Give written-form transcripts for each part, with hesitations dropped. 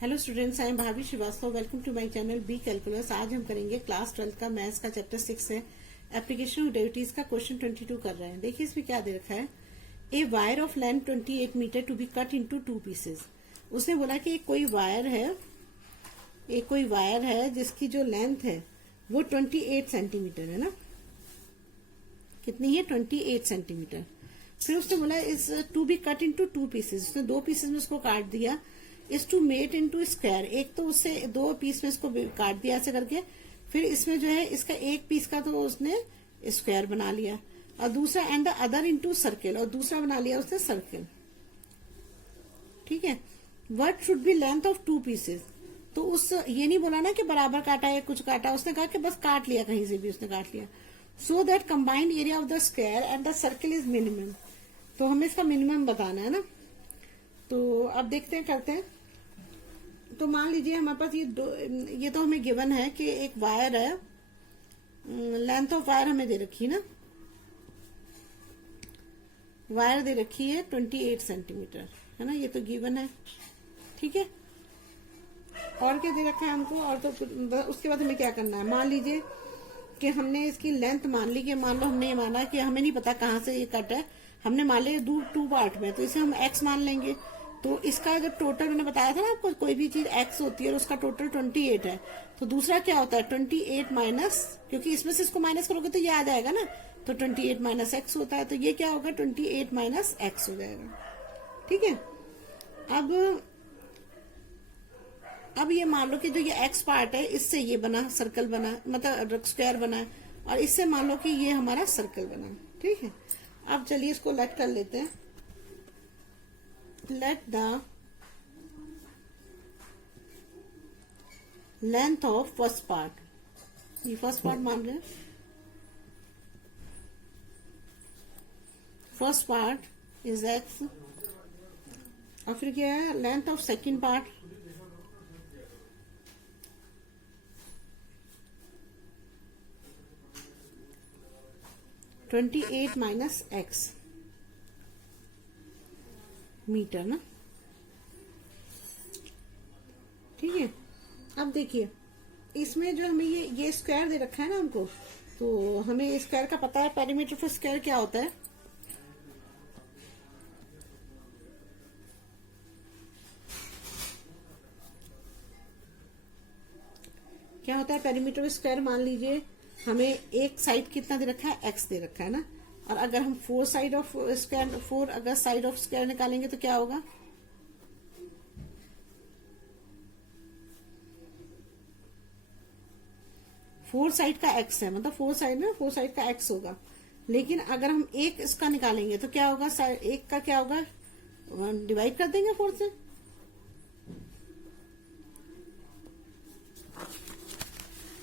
Hello students, I am भाभी Shrivastava. Welcome to my channel B calculus. आज हम करेंगे क्लास 12 का मैथ्स का चैप्टर 6 है, एप्लीकेशन ऑफ डेरिवेटिव्स का क्वेश्चन 22 कर रहे हैं। देखिए इसमें क्या दे रखा है। A wire of length 28 metre to be cut into 2 pieces. उसने बोला कि एक कोई वायर है जिसकी जो लेंथ है वो 28 सेंटीमीटर है ना। कितनी है? 28 सेंटीमीटर। फिर उसने बोला is to be cut into 2 pieces. उसने 2 पीसेज में उसको काट दिया। इस टू मेड इनटू स्क्वायर, एक तो उससे 2 पीस में इसको काट दिया ऐसे करके। फिर इसमें जो है इसका एक पीस का तो उसने स्क्वायर बना लिया, और दूसरा and the other into circle, और दूसरा बना लिया उसने सर्किल। ठीक है। What should B length of 2 pieces. तो उस ये नहीं बोला ना कि बराबर काटा या कुछ काटा, उसने कहा कि बस काट लिया, कहीं से भी उसने काट लिया। So that combined area of the square and the circle is minimum. तो हमें इसका मिनिमम बताना है ना। तो अब देखते हैं, करते हैं। तो मान लीजिए हमारे पास ये तो हमें गिवन है कि एक वायर है, लेंथ ऑफ वायर हमें दे रखी है ना। वायर दे रखी है 28 सेंटीमीटर, है ना। ये तो गिवन है, ठीक है। और क्या दे रखा है हमको? और तो उसके बाद हमें क्या करना है। मान लीजिए कि हमने इसकी लेंथ मान ली कि मान लो हमने ये माना कि हमें नहीं पता कहाँ से ये कट है, हमने मान लिया 2 पार्ट में, तो इसे हम x मान लेंगे। तो इसका जब टोटल मैंने बताया था ना आपको, कोई भी चीज x होती है और उसका टोटल 28 है, तो दूसरा क्या होता है 28 माइनस, क्योंकि इसमें से इसको माइनस करोगे तो ये आ जाएगा ना, तो 28 माइनस x होता है। तो ये क्या होगा 28 माइनस x हो जाएगा। ठीक है। अब ये मान लो कि जो ये x पार्ट है इससे ये बना, सर्कल बना, मतलब स्क्वायर बना है, और इससे मान लो कि ये हमारा सर्कल बना। ठीक है। अब चलिए इसको लेट कर लेते हैं। Let the length of first part, ये फर्स्ट पार्ट मान रहे हैं। फर्स्ट पार्ट इज x, और फिर क्या है length of second part, (28 minus x) metre ना। ठीक है। अब देखिए इसमें जो हमें ये स्क्वायर दे रखा है ना हमको, तो हमें स्क्वायर का पता है। पेरीमीटर फॉर स्क्वायर क्या होता है? क्या होता है पेरीमीटर फॉर स्क्वायर? मान लीजिए हमें एक साइड कितना दे रखा है, x दे रखा है ना, और अगर हम 4 साइड ऑफ स्क्वायर, 4 अगर साइड ऑफ स्क्वायर निकालेंगे तो क्या होगा? फोर साइड का x है, मतलब 4 साइड में 4 साइड का x होगा। लेकिन अगर हम एक इसका निकालेंगे तो क्या होगा? एक का क्या होगा? डिवाइड कर देंगे 4 से।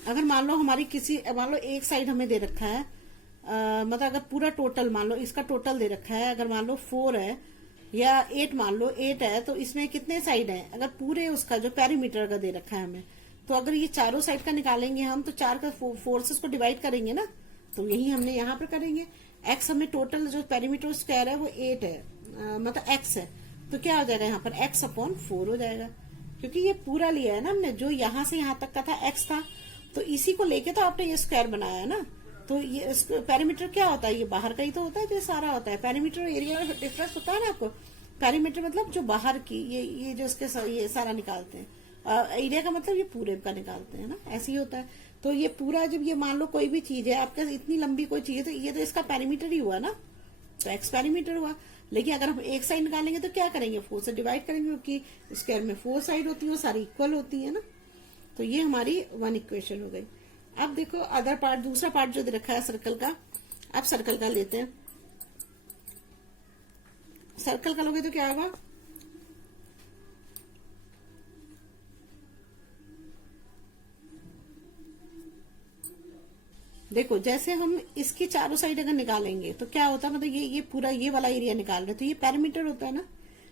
अगर मान लो मान लो एक साइड हमें दे रखा है, मतलब अगर पूरा टोटल मान लो इसका टोटल दे रखा है, अगर मान लो 4 है या 8, मान लो 8 है, तो इसमें कितने साइड है? अगर पूरे उसका जो पेरीमीटर का दे रखा है हमें, तो अगर ये चारों साइड का निकालेंगे हम, तो 4 का 4 से उसको डिवाइड करेंगे ना, तो यही हमने यहाँ पर करेंगे। x हमें टोटल जो पेरीमीटर स्क्वायर है वो 8 है, मतलब x है, तो क्या हो जाएगा यहाँ पर x/4 हो जाएगा, क्योंकि ये पूरा लिया है ना हमने। जो यहाँ से यहाँ तक का था x था, तो इसी को लेके तो आपने ये स्क्वायर बनाया है ना। तो ये पेरीमीटर क्या होता है? ये बाहर का ही तो होता है, जो सारा होता है। पेरीमीटर और एरिया में डिफरेंस होता है ना आपको। पेरीमीटर मतलब जो बाहर की ये जो इसके ये सारा निकालते हैं, एरिया का मतलब ये पूरे का निकालते हैं ना, ऐसे ही होता है। तो ये पूरा जब ये मान लो कोई भी चीज है आपके इतनी लंबी कोई चीज है, तो ये तो इसका पेरीमीटर ही हुआ ना, तो x पेरीमीटर हुआ। लेकिन अगर हम एक साइड निकालेंगे तो क्या करेंगे? 4 से डिवाइड करेंगे, क्योंकि स्क्वायर में 4 साइड होती है, सारी इक्वल होती है ना। तो ये हमारी 1 इक्वेशन हो गई। अब देखो अदर पार्ट, दूसरा पार्ट जो दे रखा है सर्कल का। अब सर्कल का लेते हैं। सर्कल का लोगे तो क्या होगा? देखो जैसे हम इसकी चारों साइड अगर निकालेंगे तो क्या होता है, मतलब ये पूरा ये वाला एरिया निकाल रहे, तो ये पेरीमीटर होता है ना।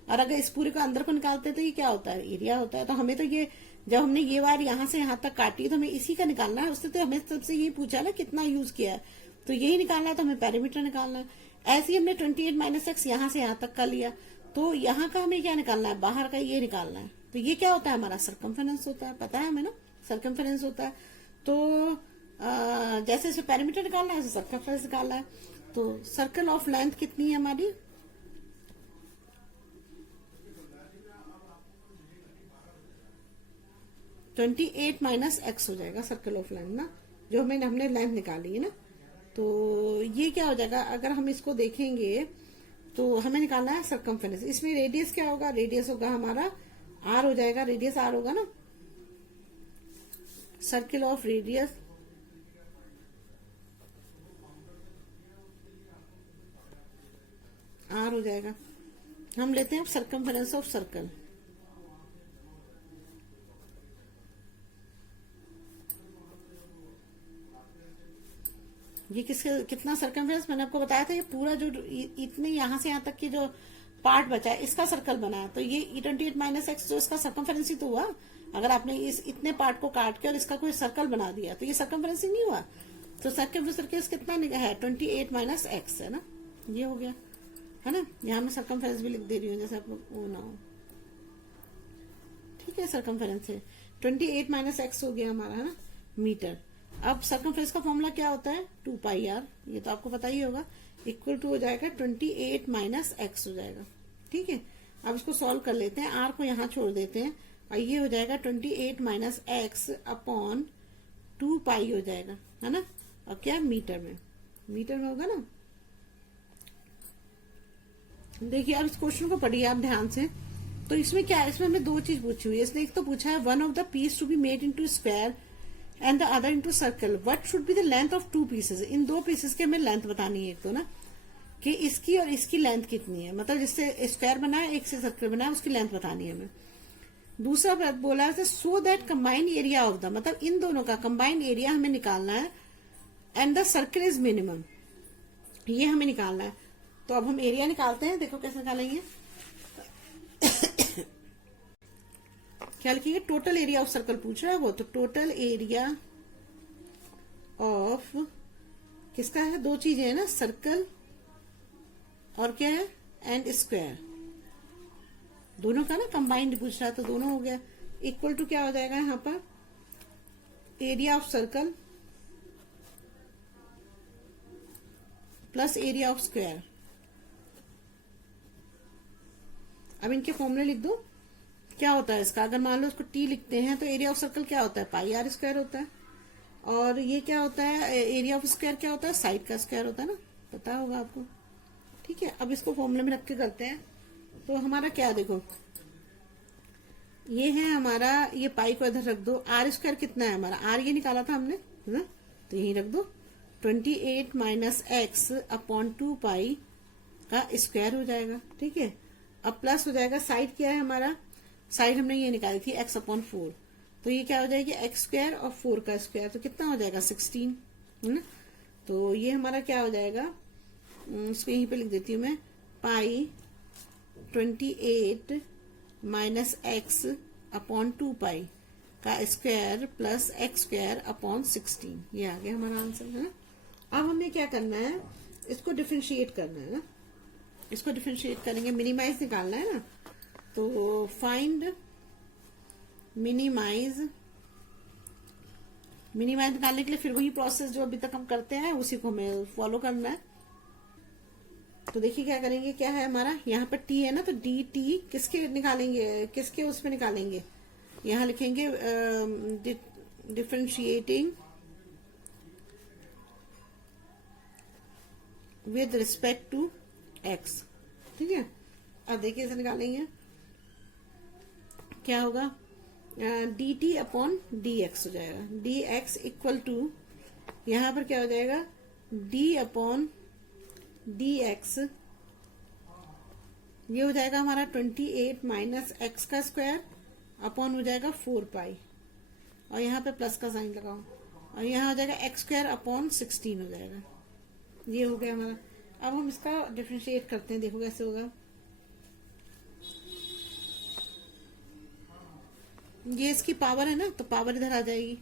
और अगर इस पूरे को अंदर को निकालते हैं तो ये क्या होता है? एरिया होता है। तो हमें तो ये जब हमने ये वायर यहाँ से यहाँ तक काटी तो हमें इसी का निकालना है। उसने तो हमें सबसे ये पूछा ना कितना यूज किया है, तो यही निकालना है, तो हमें पेरीमीटर निकालना है। ऐसे ही हमने 28 माइनस एक्स यहाँ से यहाँ तक का लिया, तो यहाँ का हमें क्या निकालना है? बाहर का ये निकालना है। तो ये क्या होता है हमारा सरकमफेरेंस होता है, पता है हमें ना, सरकमफेरेंस होता है। तो जैसे इसे पेरीमीटर निकालना है, ऐसे सरकमफेरेंस निकालना है। तो सर्कल ऑफ लेंथ कितनी है हमारी, 28 माइनस एक्स हो जाएगा सर्कल ऑफ लेंथ ना, जो हमने लेंथ निकाली है ना। तो ये क्या हो जाएगा, अगर हम इसको देखेंगे तो हमें निकालना है सरकमफेरेंस। इसमें रेडियस क्या होगा, रेडियस होगा हमारा आर हो जाएगा, रेडियस आर होगा ना, सर्किल ऑफ रेडियस आर हो जाएगा। हम लेते हैं सरकमफेरेंस ऑफ सर्कल। ये किसके कितना सरकमफेरेंस मैंने आपको बताया था, ये पूरा जो इतने यहां से यहां तक की जो पार्ट बचा है इसका सर्कल बना है। तो ये 28 माइनस एक्स जो इसका सरकमफेरेंस ही तो हुआ। अगर आपने इस इतने पार्ट को काट के और इसका कोई सर्कल बना दिया तो ये सरकमफेरेंस ही नहीं हुआ। तो सरकमफेरेंस कितना है, 28 माइनस एक्स है ना, ये हो गया है ना। यहाँ मैं सरकमफेरेंस भी लिख दे रही हूँ जैसे आप लोग वो ना हो, ठीक है। सरकमफेरेंस है 28 माइनस एक्स हो गया हमारा, है ना, मीटर। अब सरकमफेरेंस का फॉर्मूला क्या होता है, 2 पाई आर, ये तो आपको पता ही होगा, इक्वल टू हो जाएगा 28 माइनस एक्स हो जाएगा, ठीक है। अब इसको सॉल्व कर लेते हैं, आर को यहाँ छोड़ देते हैं और ये हो जाएगा 28 माइनस एक्स अपॉन 2 पाई हो जाएगा, है ना। और क्या मीटर में, मीटर में होगा ना। देखिए अब इस क्वेश्चन को पढ़िए आप ध्यान से। तो इसमें क्या है, इसमें हमें दो चीज पूछी हुई है। इसने एक तो पूछा है one of the piece to be made into square and the other into circle, what should be the length of 2 pieces. इन 2 पीसेस की हमें लेंथ बतानी है एक तो ना, कि इसकी और इसकी लेंथ कितनी है, मतलब जिससे स्क्वायर बना है एक से सर्कल बना है उसकी लेंथ बतानी है हमें। दूसरा बात बोला है so that combined area of the, मतलब इन दोनों का कंबाइंड एरिया हमें निकालना है and the circle is minimum, ये हमें निकालना है। तो अब हम एरिया निकालते हैं, देखो कैसे निकालेंगे। क्या लिखेंगे, टोटल एरिया ऑफ सर्कल पूछ रहा है वो, तो टोटल एरिया ऑफ किसका है, दो चीजें है ना, सर्कल और क्या है एंड स्क्वायर, दोनों का ना कंबाइंड पूछ रहा है, तो दोनों हो गया। इक्वल टू क्या हो जाएगा यहाँ पर, area of circle plus area of square. अब इनके फॉर्मूले लिख दो, क्या होता है इसका, अगर मान लो इसको टी लिखते हैं तो एरिया ऑफ सर्कल क्या होता है, पाई आर स्क्वायर होता है। और ये क्या होता है, एरिया ऑफ स्क्वायर क्या होता है, साइड का स्क्वायर होता है ना, पता होगा आपको, ठीक है। अब इसको फॉर्मूले में रख के करते हैं। तो हमारा क्या, देखो ये है हमारा, ये पाई को इधर रख दो, आर स्क्वायर कितना है हमारा, आर ये निकाला था हमने, है ना, तो यही रख दो, 28 माइनस एक्स अपॉन 2 पाई का स्क्वायर हो जाएगा, ठीक है। अब प्लस हो जाएगा, साइड क्या है हमारा, साइड हमने ये निकाली थी x अपॉन 4, तो ये क्या हो जाएगी x स्क्वायर और 4 का स्क्वायर, तो कितना हो जाएगा 16, है ना। तो ये हमारा क्या हो जाएगा, इसको यहीं पे लिख देती हूँ मैं, पाई 28 माइनस एक्स अपॉन 2 पाई का square plus x square upon 16, ये आ गया हमारा आंसर, है ना। अब हमें क्या करना है, इसको डिफरेंशिएट करना है ना, इसको डिफरेंशिएट करेंगे, मिनिमाइज निकालना है ना। तो फाइंड मिनिमाइज, मिनिमाइज निकालने के लिए फिर वही प्रोसेस जो अभी तक हम करते हैं उसी को हमें फॉलो करना है। तो देखिए क्या करेंगे, क्या है हमारा यहाँ पर टी है ना, तो डी टी किसके निकालेंगे, किसके उसमें निकालेंगे, यहाँ लिखेंगे differentiating with respect to X, ठीक है। अब देखिए इसे निकालेंगे, क्या होगा, D T upon D X हो जाएगा, डी एक्स इक्वल टू यहाँ पर क्या हो जाएगा, डी अपॉन डी एक्स, ये हो जाएगा हमारा 28 माइनस एक्स का स्क्वायर अपॉन हो जाएगा 4 पाई, और यहाँ पे प्लस का साइन लगाओ, और यहाँ हो जाएगा एक्स स्क्वायर अपॉन 16 हो जाएगा, ये हो गया हमारा। अब हम इसका डिफरेंशिएट करते हैं, देखो कैसे होगा। ये इसकी पावर है ना, तो पावर इधर आ जाएगी,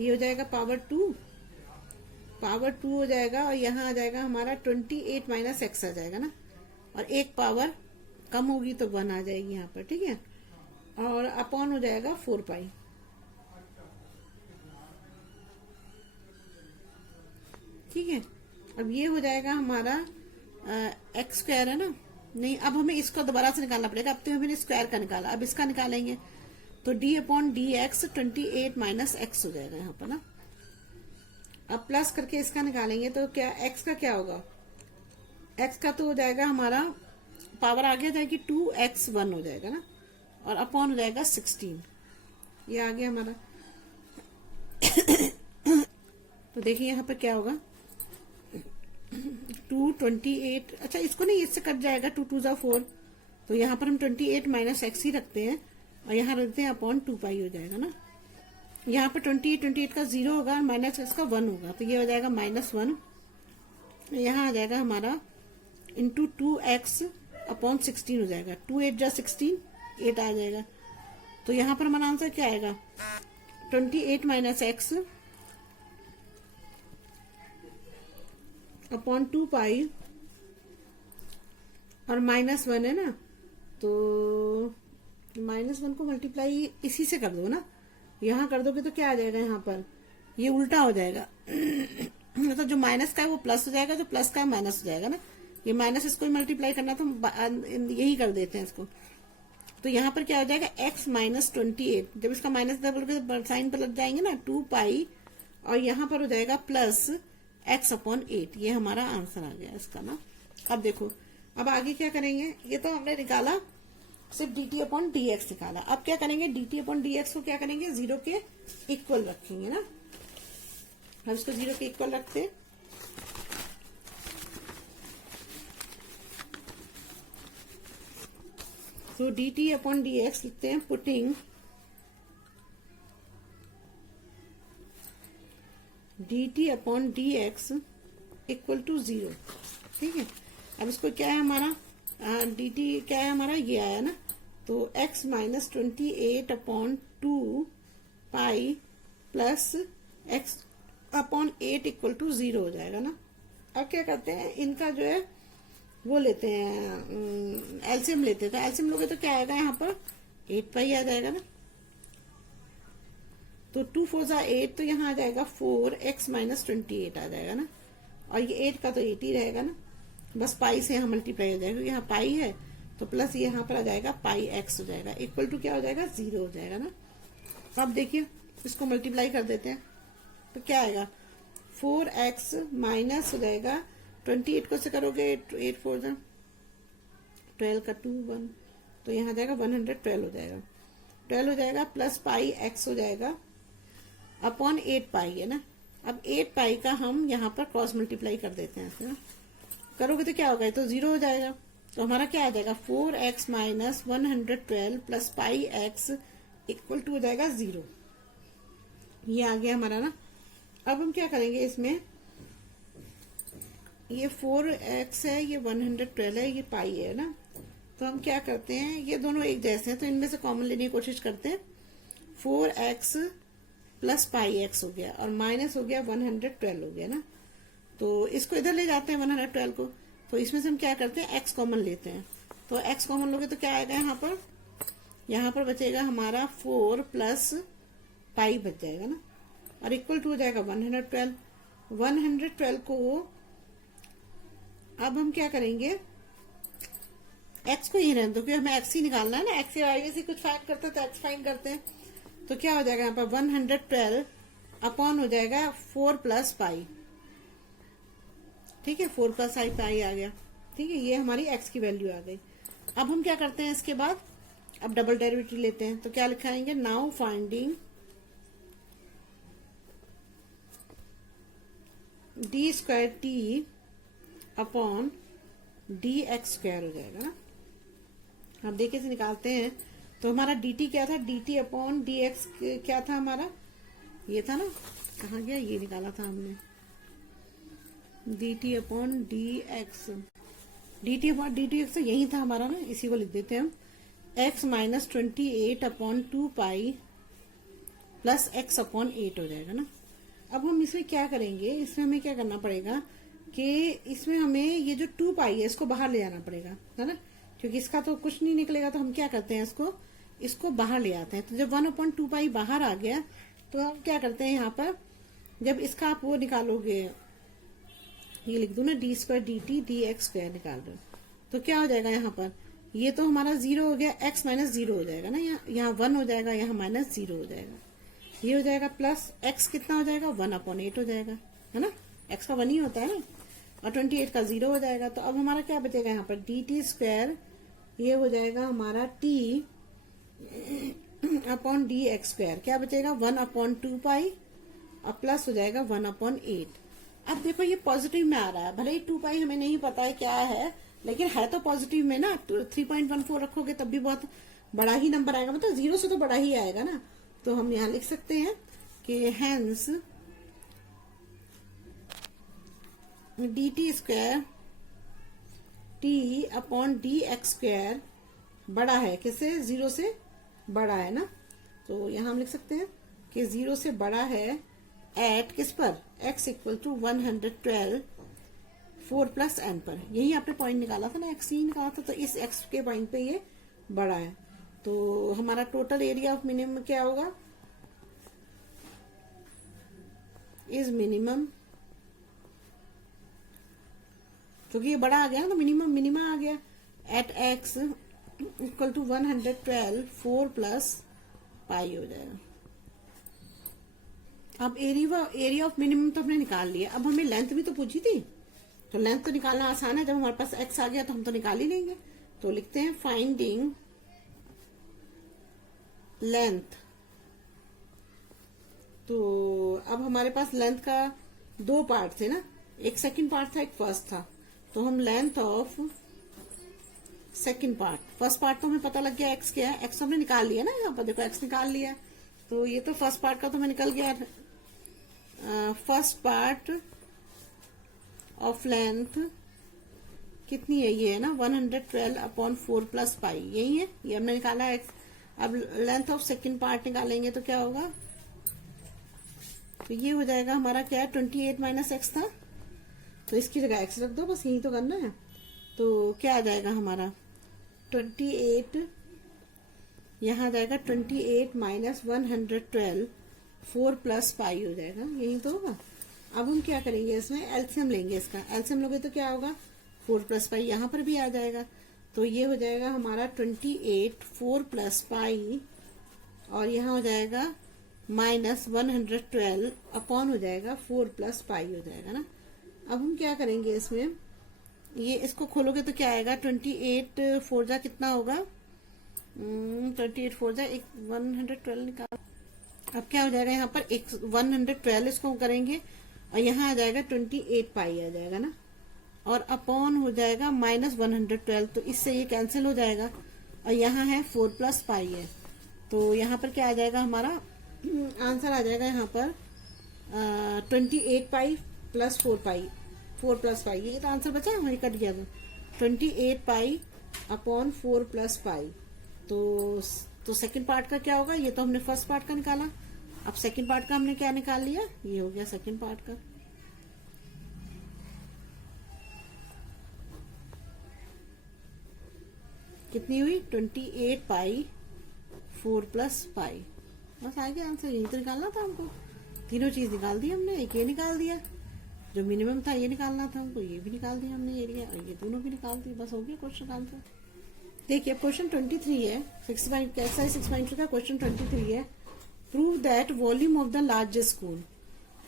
ये हो जाएगा पावर 2 हो जाएगा, और यहाँ आ जाएगा हमारा 28 माइनस एक्स आ जाएगा ना, और एक पावर कम होगी तो 1 आ जाएगी यहाँ पर, ठीक है। और अपॉन हो जाएगा 4 पाई। ठीक है, अब ये हो जाएगा हमारा एक्स स्क्वायर है ना, नहीं अब हमें इसको दोबारा से निकालना पड़ेगा। अब तो हमने स्क्वायर का निकाला, अब इसका निकालेंगे तो D upon D x 28 minus x हो जाएगा यहाँ पर ना। अब प्लस करके इसका निकालेंगे तो क्या एक्स का क्या होगा, एक्स का तो हो जाएगा हमारा पावर आगे जाएगी 2x1 हो जाएगा ना, और अपॉन हो जाएगा 16, ये आ गया हमारा। तो देखिए यहाँ पर क्या होगा 228, अच्छा इसको नहीं इससे कट जाएगा 2 2 4, तो यहाँ पर हम 28 माइनस एक्स ही रखते हैं और यहाँ रखते हैं अपॉन 2 पाई हो जाएगा ना। यहाँ पर 28 का 0 होगा, माइनस एक्स का 1 होगा, तो ये हो जाएगा -1। यहाँ आ जाएगा हमारा इंटू 2x अपॉन 16 हो जाएगा, 2 8 जा 16, 8 आ जाएगा। तो यहाँ पर हमारा आंसर क्या आएगा 28 माइनस एक्स अपॉन 2 पाई और -1 है ना, तो -1 को मल्टीप्लाई इसी से कर दो ना, यहाँ कर दोगे तो क्या आ जाएगा, यहाँ पर ये उल्टा हो जाएगा। मतलब जो माइनस का है वो प्लस हो जाएगा, जो प्लस का है माइनस हो जाएगा ना, ये माइनस इसको मल्टीप्लाई करना तो हम यही कर देते हैं इसको। तो यहाँ पर क्या हो जाएगा x माइनस 28, जब इसका माइनस डबल साइन पर लग जाएंगे ना 2 पाई, और यहाँ पर हो जाएगा प्लस x अपॉन 8, ये हमारा आंसर आ गया इसका ना। अब देखो अब आगे क्या करेंगे, ये तो हमने निकाला सिर्फ dt अपॉन डी एक्स निकाला, अब क्या करेंगे dt अपॉन डी एक्स को क्या करेंगे 0 के इक्वल रखेंगे ना। हम इसको 0 के इक्वल रखते हैं, तो dt अपॉन डी एक्स लिखते हैं putting dt upon D X equal to 0। ठीक है, अब इसको क्या है हमारा dt क्या है हमारा, ये आया ना, तो x minus 28 upon 2 pi plus x upon 8 equal to 0 हो जाएगा ना। अब क्या करते हैं इनका जो है वो लेते हैं एलसीएम लेते हैं, तो एलसीएम लोगे तो क्या आएगा यहाँ पर 8 पाई आ जाएगा ना, तो 2 4 जा 8, तो यहाँ आ जाएगा 4x माइनस 28 आ जाएगा ना, और ये 8 का तो 8 ही रहेगा ना, बस पाई से यहाँ मल्टीप्लाई हो जाएगा, यहाँ पाई है तो प्लस यहाँ पर आ जाएगा पाई x हो जाएगा, इक्वल टू क्या हो जाएगा 0 हो जाएगा ना। अब देखिए इसको मल्टीप्लाई कर देते हैं तो क्या आएगा 4x माइनस हो जाएगा 28 को से करोगे 8 4 जा 12 का 2 1, तो यहाँ जाएगा 112 हो जाएगा, 12 हो जाएगा प्लस पाई x हो जाएगा अपॉन 8 पाई है ना। अब 8 पाई का हम यहाँ पर क्रॉस मल्टीप्लाई कर देते हैं ऐसे ना, करोगे तो क्या होगा, तो 0 हो जाएगा, तो हमारा क्या आ जाएगा 4x minus 112 plus pi x equal to हो जाएगा 0, ये आ गया हमारा ना। अब हम क्या करेंगे इसमें, ये 4x है, ये 112 है, ये पाई है ना, तो हम क्या करते हैं ये दोनों एक जैसे हैं तो इनमें से कॉमन लेने की कोशिश करते हैं। 4x प्लस पाई x हो गया और माइनस हो गया 112 हो गया ना, तो इसको इधर ले जाते हैं 112 को, तो इसमें से हम क्या करते हैं x कॉमन लेते हैं, तो x कॉमन लोगे तो क्या आएगा यहाँ पर बचेगा हमारा 4 प्लस पाई बच जाएगा ना, और इक्वल टू हो जाएगा 112। 112 को अब हम क्या करेंगे x को ही रहने दो, क्योंकि हमें x ही निकालना है ना, x या y से कुछ फाइंड करते हैं तो x फाइंड करते हैं, तो क्या हो जाएगा यहाँ पर 112 अपॉन हो जाएगा 4 प्लस पाई। ठीक है, 4 प्लस पाई आ गया। ठीक है, ये हमारी x की वैल्यू आ गई। अब हम क्या करते हैं इसके बाद, अब डबल डेरिवेटिव लेते हैं, तो क्या लिखाएंगे now finding d square t upon D x square हो जाएगा ना। अब देखिए से निकालते हैं, तो हमारा dt क्या था, dt अपॉन डी एक्स क्या था हमारा, ये था ना, कहाँ गया, ये निकाला था हमने, dt upon D x, dt upon D T x यही था हमारा ना, इसी को लिख देते हैं हम, x minus 28 upon 2 pi plus x upon 8 हो जाएगा ना। अब हम इसमें क्या करेंगे, इसमें हमें क्या करना पड़ेगा कि इसमें हमें ये जो 2 पाई है इसको बाहर ले जाना पड़ेगा, है ना, क्योंकि इसका तो कुछ नहीं निकलेगा, तो हम क्या करते हैं इसको इसको बाहर ले आते हैं। तो जब 1/2 पाई बाहर आ गया तो हम क्या करते हैं यहाँ पर, जब इसका आप वो निकालोगे, ये लिख दो ना d² dt dx² निकाल दो, तो क्या हो जाएगा यहाँ पर, ये तो हमारा 0 हो गया, x माइनस 0 हो जाएगा ना, यहाँ 1 हो जाएगा, यहाँ माइनस 0 हो जाएगा, ये हो जाएगा प्लस x कितना हो जाएगा 1/8 हो जाएगा, है ना, x का 1 ही होता है ना, और 28 का 0 हो जाएगा। तो अब हमारा क्या बचेगा यहाँ पर dt², ये हो जाएगा हमारा t अपॉन dx², क्या बचेगा 1/2 पाई और प्लस हो जाएगा 1/8। अब देखो ये पॉजिटिव में आ रहा है, भले ही 2 पाई हमें नहीं पता है क्या है, लेकिन है तो पॉजिटिव में ना, 3.14 रखोगे तब भी बहुत बड़ा ही नंबर आएगा, मतलब 0 से तो बड़ा ही आएगा ना। तो हम यहाँ लिख सकते हैं कि hence dt² t upon dx² बड़ा है, किससे, 0 से बड़ा है ना। तो यहाँ हम लिख सकते हैं कि 0 से बड़ा है एट किस पर, x equal to 112 4 plus n पर। यही आपने पॉइंट निकाला था ना, x ही निकाला था, तो इस x के पॉइंट पे ये बड़ा है। तो हमारा टोटल एरिया ऑफ मिनिमम क्या होगा, इज मिनिमम, क्योंकि ये बड़ा आ गया ना तो मिनिमम मिनिमा आ गया, at x equal to 112 4 plus pi हो जाएगा। अब एरिया ऑफ मिनिमम तो हमने निकाल लिया, अब हमें लेंथ भी तो पूछी थी, तो लेंथ तो निकालना आसान है, जब हमारे पास x आ गया तो हम तो निकाल ही लेंगे। तो लिखते हैं फाइंडिंग लेंथ। तो अब हमारे पास लेंथ का 2 पार्ट थे ना, एक सेकंड पार्ट था, एक फर्स्ट था। तो हम length of second part, first part तो हमें पता लग गया x क्या है, x तो हमने निकाल लिया ना, यहाँ पर देखो x निकाल लिया, तो ये तो फर्स्ट पार्ट का तो हमें निकल गया। फर्स्ट पार्ट ऑफ लेंथ कितनी है, ये है ना 112/4 प्लस पाई, यही है, ये हमने निकाला है। अब लेंथ ऑफ सेकंड पार्ट निकालेंगे तो क्या होगा, तो ये हो जाएगा हमारा क्या है, 28 माइनस x था, तो इसकी जगह x रख दो, बस यही तो करना है। तो क्या आ जाएगा हमारा 28, यहाँ जाएगा 28 माइनस 112 4 प्लस पाई हो जाएगा, यही तो होगा। अब हम क्या करेंगे, इसमें एलसीएम लेंगे, इसका एलसीएम लोगे तो क्या होगा 4 प्लस पाई, यहाँ पर भी आ जाएगा, तो ये हो जाएगा हमारा 28 4 प्लस पाई, और यहाँ हो जाएगा माइनस 112 अपॉन हो जाएगा 4 प्लस पाई हो जाएगा ना। अब हम क्या करेंगे, इसमें ये इसको खोलोगे तो क्या आएगा, 28 4 जा कितना होगा, 28 4 जा 112 निकाल। अब क्या हो जाएगा यहाँ पर 112 इसको करेंगे, और यहाँ आ जाएगा 28 पाई आ जाएगा ना, और अपॉन हो जाएगा माइनस 112, तो इससे ये कैंसिल हो जाएगा, और यहाँ है 4 प्लस पाई है, तो यहाँ पर क्या आ जाएगा हमारा आंसर आ जाएगा यहाँ पर 28 पाई प्लस 4 पाई, 4 प्लस पाई, ये तो आंसर बचा, वही कट गया था, 28 पाई अपॉन 4 प्लस पाई। तो सेकंड पार्ट का क्या होगा, ये तो हमने फर्स्ट पार्ट का निकाला, अब सेकंड पार्ट का हमने क्या निकाल लिया, ये हो गया सेकंड पार्ट का। कितनी हुई 28 पाई 4 प्लस पाई, बस आ गया आंसर, यही तो निकालना था हमको, तीनों चीज निकाल दी हमने, एक ये निकाल दिया जो मिनिमम था, ये निकालना था हमको, ये भी निकाल दिया हमने एरिया, और ये दोनों भी निकाल दिए, बस हो गया क्वेश्चन आंसर। देखिए क्वेश्चन 23 है, 6.2 का क्वेश्चन 23 है, prove that volume of the largest cone,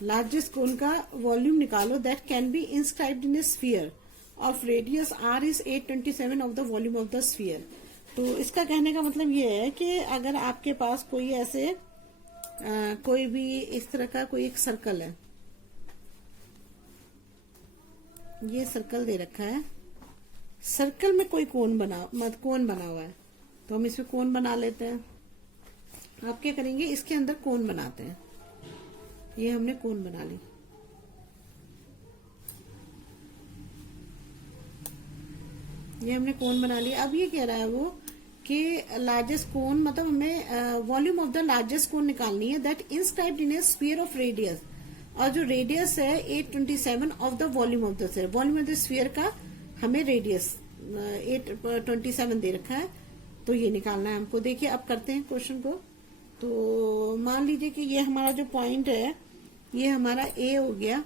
largest cone का वॉल्यूम निकालो that can be inscribed in a sphere of radius r is 827 of the volume of the sphere. तो इसका कहने का मतलब ये है कि अगर आपके पास कोई ऐसे कोई भी इस तरह का कोई एक सर्कल है, ये सर्कल दे रखा है, सर्कल में कोई कोन बना हुआ है, तो हम इसमें कोन बना लेते हैं। आप क्या करेंगे, इसके अंदर कोन बनाते हैं, ये हमने कोन बना ली, ये हमने कोन बना लिया। अब ये कह रहा है वो कि लार्जेस्ट कोन, मतलब हमें वॉल्यूम ऑफ द लार्जेस्ट कोन निकालनी है that inscribed in a sphere of radius, और जो रेडियस है 827 of the volume of the sphere, volume of the sphere का हमें रेडियस 827 दे रखा है, तो ये निकालना है हमको। देखिए अब करते हैं क्वेश्चन को। तो मान लीजिए कि ये हमारा जो पॉइंट है ये हमारा ए हो गया,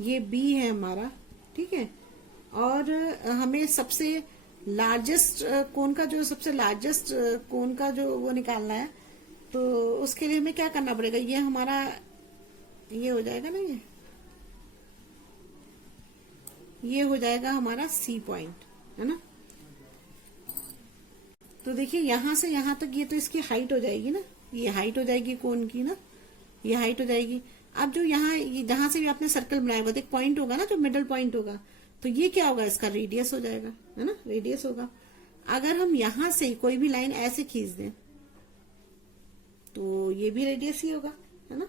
ये बी है हमारा, ठीक है। और हमें सबसे लार्जेस्ट कोन का, जो सबसे लार्जेस्ट कोन का जो वो निकालना है, तो उसके लिए हमें क्या करना पड़ेगा, ये हमारा ये हो जाएगा ना, ये हो जाएगा हमारा सी पॉइंट, है ना। तो देखिए यहां से यहां तक ये तो इसकी हाइट हो जाएगी ना, ये हाइट हो जाएगी कोन की ना, ये हाइट हो जाएगी। अब जो यहाँ जहां से भी आपने सर्कल बनाया हुआ एक पॉइंट होगा ना, जो मिडल पॉइंट होगा, तो ये क्या होगा, इसका रेडियस हो जाएगा, है ना, रेडियस होगा। अगर हम यहां से कोई भी लाइन ऐसे खींच दें तो ये भी रेडियस ही होगा, है ना,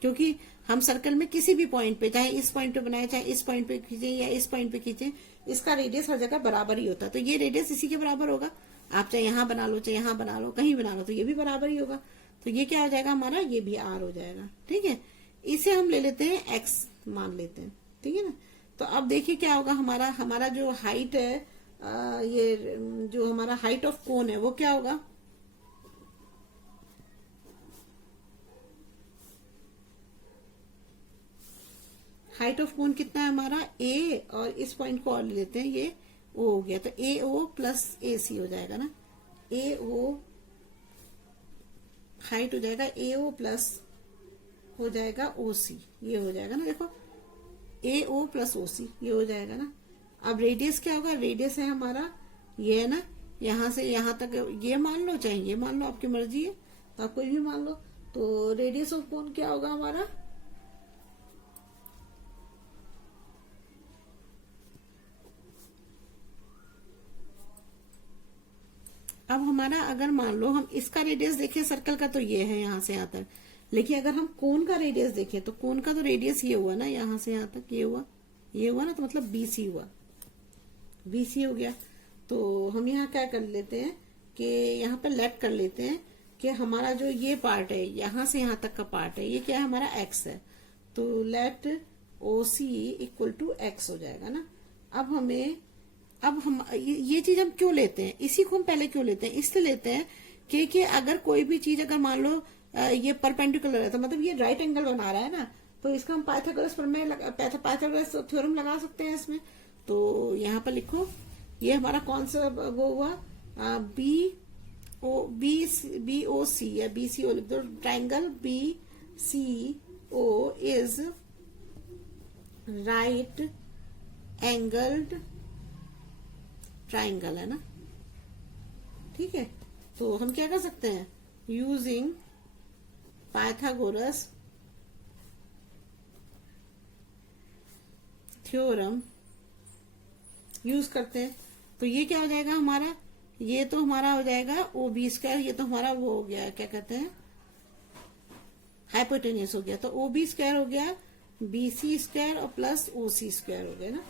क्योंकि हम सर्कल में किसी भी पॉइंट पे, चाहे इस पॉइंट पे बनाए, चाहे इस पॉइंट पे खींचे या इस पॉइंट पे खींचे, इसका रेडियस हर जगह बराबर ही होता है। तो ये रेडियस इसी के बराबर होगा। आप चाहे यहां बना लो, चाहे यहां बना लो, कहीं बना लो, तो ये भी बराबर ही होगा। तो ये क्या हो जाएगा हमारा, ये भी आर हो जाएगा, ठीक है। इसे हम ले लेते हैं एक्स मान लेते हैं, ठीक है ना। तो अब देखिए क्या होगा, हमारा जो हाइट है, ये जो हमारा हाइट ऑफ कोन है वो क्या होगा, हाइट ऑफ कोन कितना है हमारा, ए, और इस पॉइंट को और ले लेते हैं, ये ओ हो गया, तो ए ओ प्लस ए सी हो जाएगा ना, ए ओ हाइट हो जाएगा ए ओ प्लस हो जाएगा ओ सी, ये हो जाएगा ना, देखो ए ओ प्लस ओ सी, ये हो जाएगा ना। अब रेडियस क्या होगा, रेडियस है हमारा ये है ना, यहां से यहां तक, ये मान लो चाहे ये मान लो, आपकी मर्जी है, तो आप कोई भी मान लो। तो रेडियस ऑफ कोन क्या होगा हमारा, अब हमारा अगर मान लो हम इसका रेडियस देखें सर्कल का, तो ये है यहां से यहां तक, लेकिन अगर हम कोन का रेडियस देखें तो कोन का तो रेडियस ये हुआ ना, यहां से यहां तक, ये हुआ ना, तो मतलब बीसी हुआ, बीसी हो गया। तो हम यहाँ क्या कर लेते हैं कि यहाँ पर लेट कर लेते हैं कि हमारा जो ये पार्ट है, यहां से यहां तक का पार्ट है, ये क्या है हमारा एक्स है, तो let O C equal to X हो जाएगा ना। अब हम ये चीज हम क्यों लेते हैं, इसी को हम पहले क्यों लेते हैं, इसलिए लेते हैं कि अगर कोई भी चीज, अगर मान लो ये परपेंडिकुलर है, तो मतलब ये राइट एंगल बना रहा है ना, तो इसका हम पाइथागोरस प्रमेय, पाइथागोरस थ्योरम लगा सकते हैं इसमें। तो यहाँ पर लिखो, ये हमारा कौन सा वो हुआ, बी ओ सी या बी सी ओ लिख दो, triangle B C O is right angled triangle, है ना, ठीक है। तो हम क्या कर सकते हैं, यूजिंग पाइथागोरस थ्योरम यूज करते हैं। तो ये क्या हो जाएगा हमारा, ये तो हमारा हो जाएगा ओ बी स्क्वायर, ये तो हमारा वो हो गया, क्या कहते हैं, हाइपोटेन्यूस हो गया, तो ओ बी स्क्वायर हो गया, बी सी स्क्वायर और प्लस ओ सी स्क्वायर हो गया ना।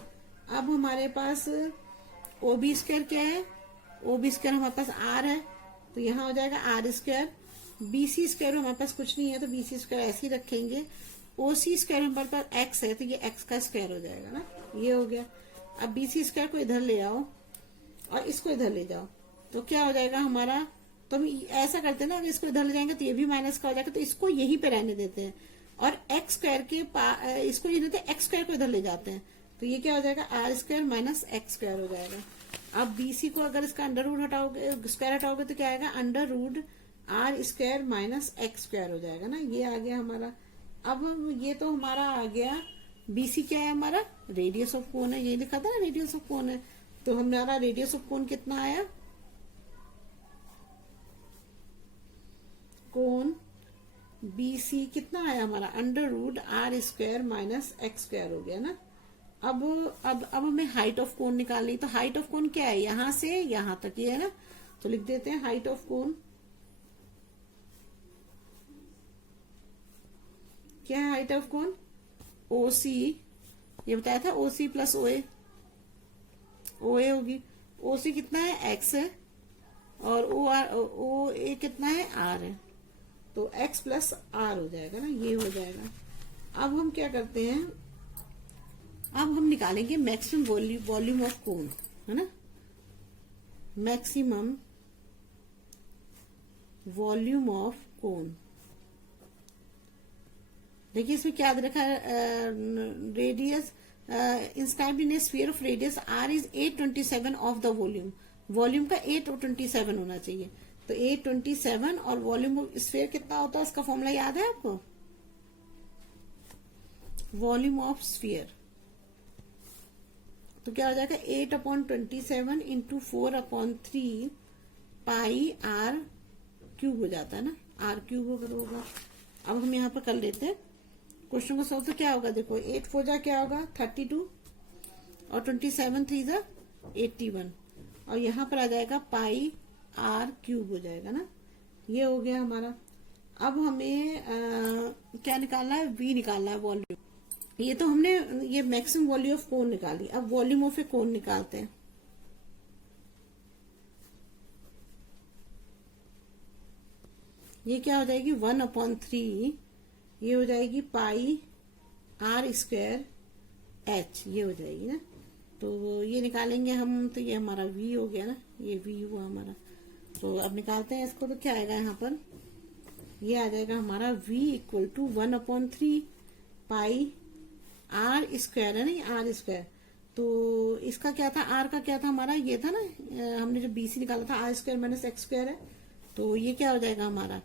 अब हमारे पास ओ बी स्क्वायर क्या है, ओ बी स्क्वायर हमारे पास आर है, तो यहाँ हो जाएगा are square, B C square हमारे पास कुछ नहीं है, तो बी सी स्क्वायर ऐसे ही रखेंगे, ओ सी स्क्वायर हमारे पास एक्स है, तो ये एक्स का स्क्वायर हो जाएगा ना, ये हो गया। अब बी सी स्क्वायर को इधर ले आओ और इसको इधर ले जाओ, तो क्या हो जाएगा हमारा, तो हम ऐसा करते हैं ना, अगर इसको इधर ले जाएंगे तो ये भी माइनस का हो जाएगा, तो इसको यहीं पे रहने देते हैं, और एक्स स्क्वायर के इसको ये देते हैं, एक्स स्क्वायर को इधर ले जाते हैं, तो ये क्या हो जाएगा, are square minus X square हो जाएगा। अब बीसी को अगर इसका अंडर रूट हटाओगे, स्क्वायर हटाओगे, तो क्या आएगा, under root R square minus X square हो जाएगा ना, ये आ गया हमारा। अब हम ये तो हमारा आ गया, बीसी क्या है हमारा, रेडियस ऑफ कोन है, ये लिखा था ना रेडियस ऑफ कोन है, तो हमारा रेडियस ऑफ कोन कितना आया, कोन बीसी कितना आया हमारा, under root R square minus X square हो गया ना। अब हमें हाइट ऑफ कोन निकालनी, तो हाइट ऑफ कोन क्या है, यहां से यहां तक ये है ना, तो लिख देते हैं हाइट ऑफ कोन क्या है, हाइट ऑफ कोन ओ सी, ये बताया था ओ सी प्लस ओ ए होगी, ओ सी कितना है एक्स है, और ओ ए कितना है आर है, तो एक्स प्लस आर हो जाएगा ना, ये हो जाएगा। अब हम क्या करते हैं, अब हम निकालेंगे मैक्सिमम वॉल्यूम ऑफ कोन, है ना। Maximum volume of cone. देखिए इसमें क्या दे रखा है, radius inscribed in a sphere of radius R is 827 of the volume. Volume का 827 होना चाहिए, तो 827 और वॉल्यूम ऑफ स्फीयर कितना होता है उसका फॉर्मूला याद है आपको? वॉल्यूम ऑफ स्फीयर तो क्या हो जाएगा 8/27 इंटू 4/3 पाई आर क्यूब हो जाता है ना, आर क्यूब होगा। अब हम यहाँ पर कर लेते हैं क्वेश्चन को सॉल्व। तो क्या होगा देखो, 8 4 जा क्या होगा 32 और 27 3 जा 81 और यहाँ पर आ जाएगा पाई आर क्यूब हो जाएगा ना, ये हो गया हमारा। अब हमें क्या निकालना है, वी निकालना है वॉल्यूम। ये तो हमने ये मैक्सिमम वॉल्यूम ऑफ कोन निकाली, अब वॉल्यूम ऑफ ए कोन निकालते हैं। ये क्या हो जाएगी 1/3, ये हो जाएगी पाई आर स्क्वायर एच, ये हो जाएगी ना। तो ये निकालेंगे हम, तो ये हमारा v हो गया ना, ये v हुआ हमारा। तो अब निकालते हैं इसको, तो क्या आएगा यहाँ पर, ये आ जाएगा हमारा v equal to 1/3 pi are square है नहीं, आर स्क्वायर। तो इसका क्या था, आर का क्या था हमारा, ये था ना, हमने जो bc निकाला था R square minus X square है। तो ये क्या हो जाएगा हमारा,